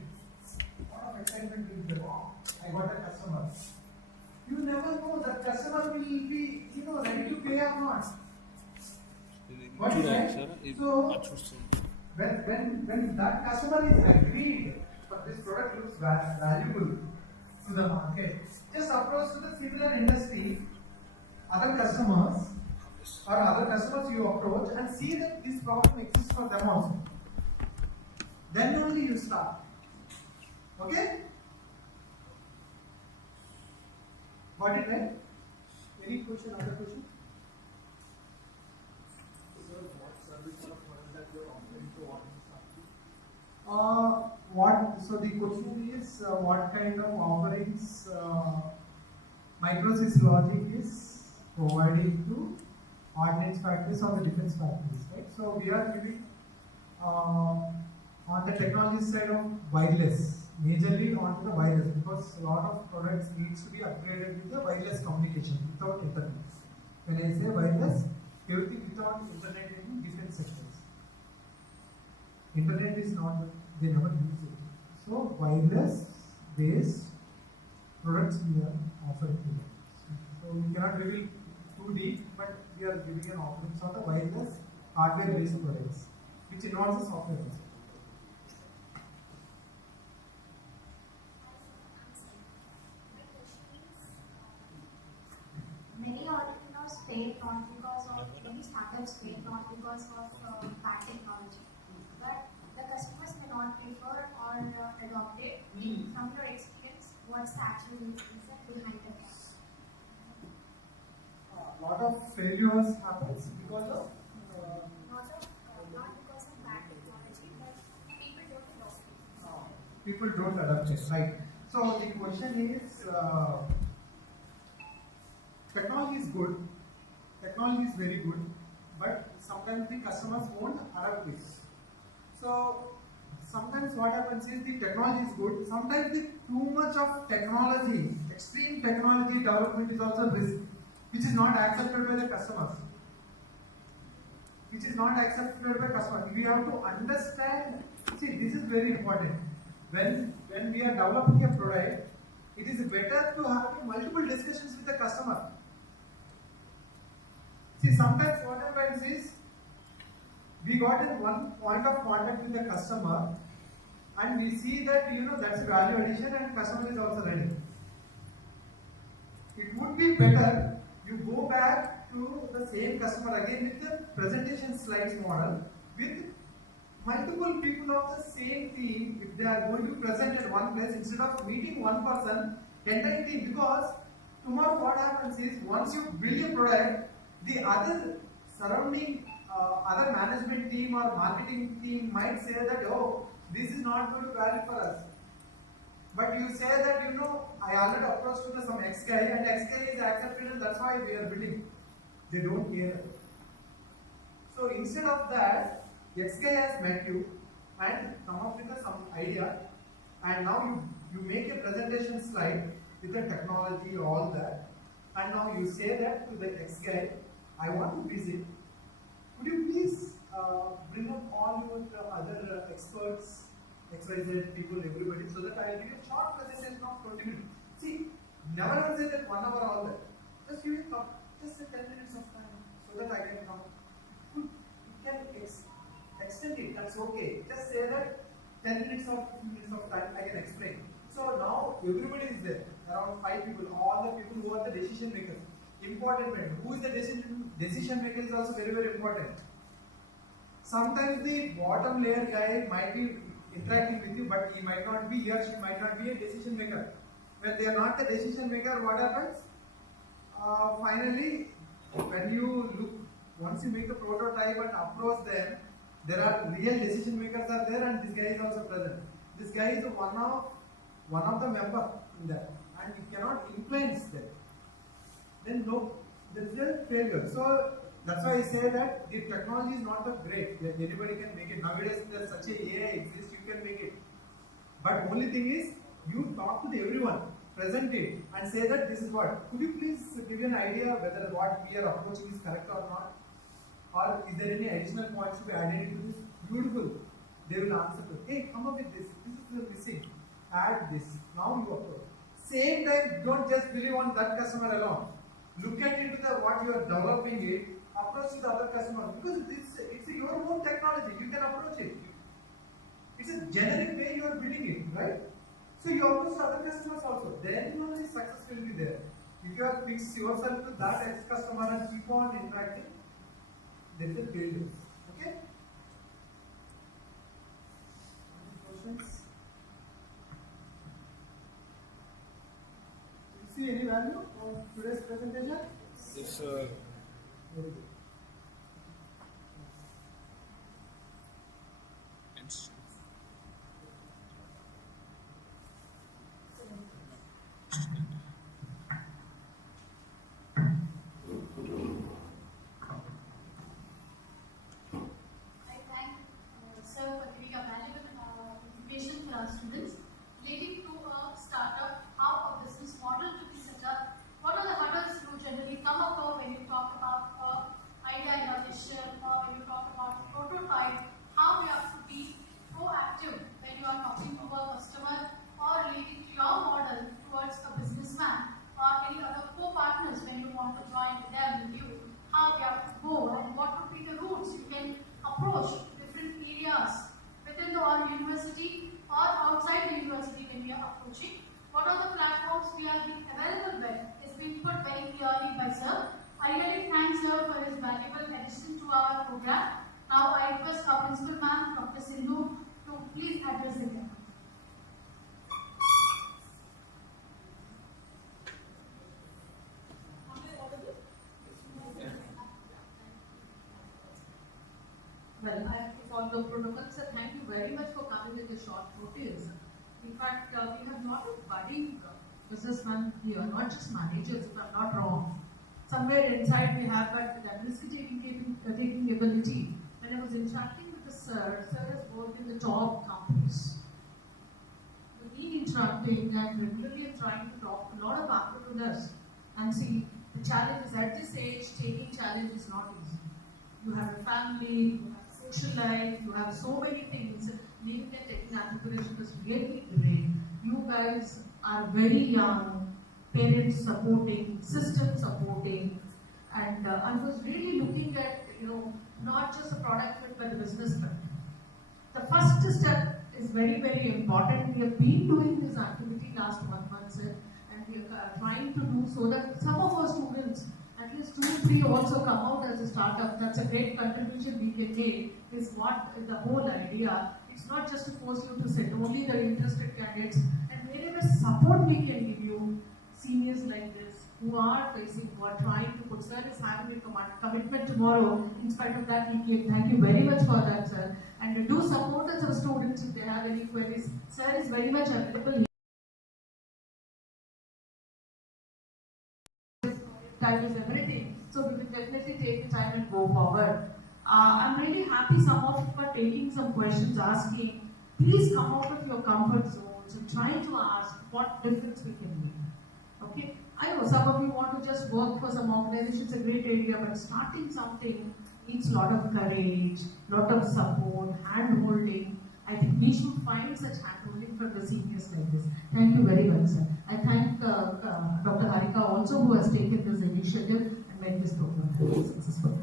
A lot of excitement will be, wow, I got a customer. You never know that customer will be, ready to pay or not. What is that? So when that customer is agreed, but this product looks valuable to the market, just approach to the similar industry, other customers you approach and see that this problem exists for them also. Then only you start. Okay? Got it, right? Any question, other question? Sir, what service or product that you are offering to audience? So the question is what kind of offerings MICROSYSLOGIC is providing to ordnance factories or the defense factories, right? So we are giving on the technology side of wireless, majorly onto the wireless, because a lot of products needs to be upgraded with the wireless communication without internet. When I say wireless, everything without internet in different sectors. Internet is not, they never use it. So wireless based products we are offering to them. So we cannot reveal too deep, but we are giving an offering on the wireless hardware based products, which involves the software also. Many entrepreneurs fail not because of many startups fail not because of bad technology, but the customers may not prefer or adopt it. From your experience, what's the actual reason behind the problem? A lot of failures happens because of Not because of bad technology, but people don't adopt it. people don't adapt it, right? So the question is, technology is good, technology is very good, but sometimes the customers won't adapt it. So sometimes what happens is the technology is good, sometimes the too much of technology, extreme technology development is also risk, which is not accepted by the customers. Which is not accepted by customers. We have to understand, see, this is very important. When we are developing a product, it is better to have multiple discussions with the customer. See, sometimes what happens is, we got in one point of contact with the customer, and we see that that's value addition, and customer is also ready. It would be better you go back to the same customer again with the presentation slides model with multiple people of the same team. If they are going to present at one place, instead of meeting one person, entire team, because tomorrow what happens is, once you build a product, the other surrounding other management team or marketing team might say that, oh, this is not going to value for us. But you say that, I already approached to some X guy, and X guy is accepted, and that's why we are building. They don't care. So instead of that, X guy has met you and come up with some idea, and now you make a presentation slide with the technology, all that, and now you say that to the X guy, I want to visit. Could you please bring up all your other experts, XYZ people, everybody, so that I will give a short presentation of 20 minutes. See, never say that 1 hour all that. Just give it just 10 minutes of time so that I can come. You can extend it, that's okay. Just say that 10 minutes or 15 minutes of time I can explain. So now everybody is there, around 5 people, all the people who are the decision makers. Important matter. Who is the decision maker is also very, very important. Sometimes the bottom layer guy might be interacting with you, but he might not be, he or she might not be a decision maker. When they are not the decision maker, what happens? Finally, when you look, once you make the prototype and approach them, there are real decision makers are there, and this guy is also present. This guy is one of the member in that, and you cannot influence them. Then no, there is a failure. So that's why I say that the technology is not that great. Anybody can make it. Nowadays, there's such a AI exists, you can make it. But only thing is, you talk to everyone, present it, and say that this is what. Could you please give an idea whether what we are approaching is correct or not? Or is there any additional points to be added into this? Beautiful. They will answer to, hey, come up with this. This is missing. Add this. Now you approach. Same time, don't just believe on that customer alone. Look at it to what you are developing it. approach to the other customers, because it's your own technology, you can approach it. It's a generic way you are building it, right? So you approach other customers also, then only success will be there. If you are fixed yourself to that ex-customer and keep on interacting, there is a failure. Okay? Any questions? Do you see any value of today's presentation? Yes, sir. Very good. I thank Sir for giving a valuable information for our students relating to a startup, how a business model to be set up, what are the hurdles you generally come across when you talk about idea innovation or when you talk about prototype, how we have to be proactive when you are talking to a customer or relating to your model towards a businessman or any other co-partners when you want to join them with you, how they have to go and what would be the routes you can approach different areas within our university or outside the university when we are approaching. What are the platforms we are being available with is being put very clearly by Sir. I really thank Sir for his valuable addition to our program. Now I request our Principal Ma'am, Dr. Sindhu, to please address the campus. Well, I have to follow protocol. Sir, thank you very much for coming at a short notice. In fact, we have not a budding businessman here, not just managers, if I'm not wrong. Somewhere inside we have that administrative capability. When I was interacting with the Sir has worked in the top companies. We've been interacting and regularly trying to talk to a lot of entrepreneurs and see the challenge is at this age, taking challenge is not easy. You have a family, you have a social life, you have so many things. Leaving and taking entrepreneurship is really great. You guys are very young, parents supporting, system supporting, and I was really looking at, not just a product fit but the business fit. The first step is very, very important. We have been doing this activity last 1 month, sir, and we are trying to do so that some of our students, at least 2-3 also come out as a startup. That's a great contribution we can make, is what the whole idea. It's not just to force you to sit, only the interested candidates, and wherever support we can give you, seniors like this, who are trying to put, Sir is having a commitment tomorrow. In spite of that, he came. Thank you very much for that, Sir. And do support us, our students, if they have any queries. Sir is very much available. Time is everything, so we will definitely take the time and go forward. I'm really happy some of you are taking some questions, asking. Please come out of your comfort zones and try to ask what difference we can make. Okay? I know some of you want to just work for some organizations, a great area, but starting something needs a lot of courage, lot of support, hand-holding. I think we should find such hand-holding for the seniors like this. Thank you very much, sir. I thank Dr. Harika also, who has taken this initiative and made this program successful.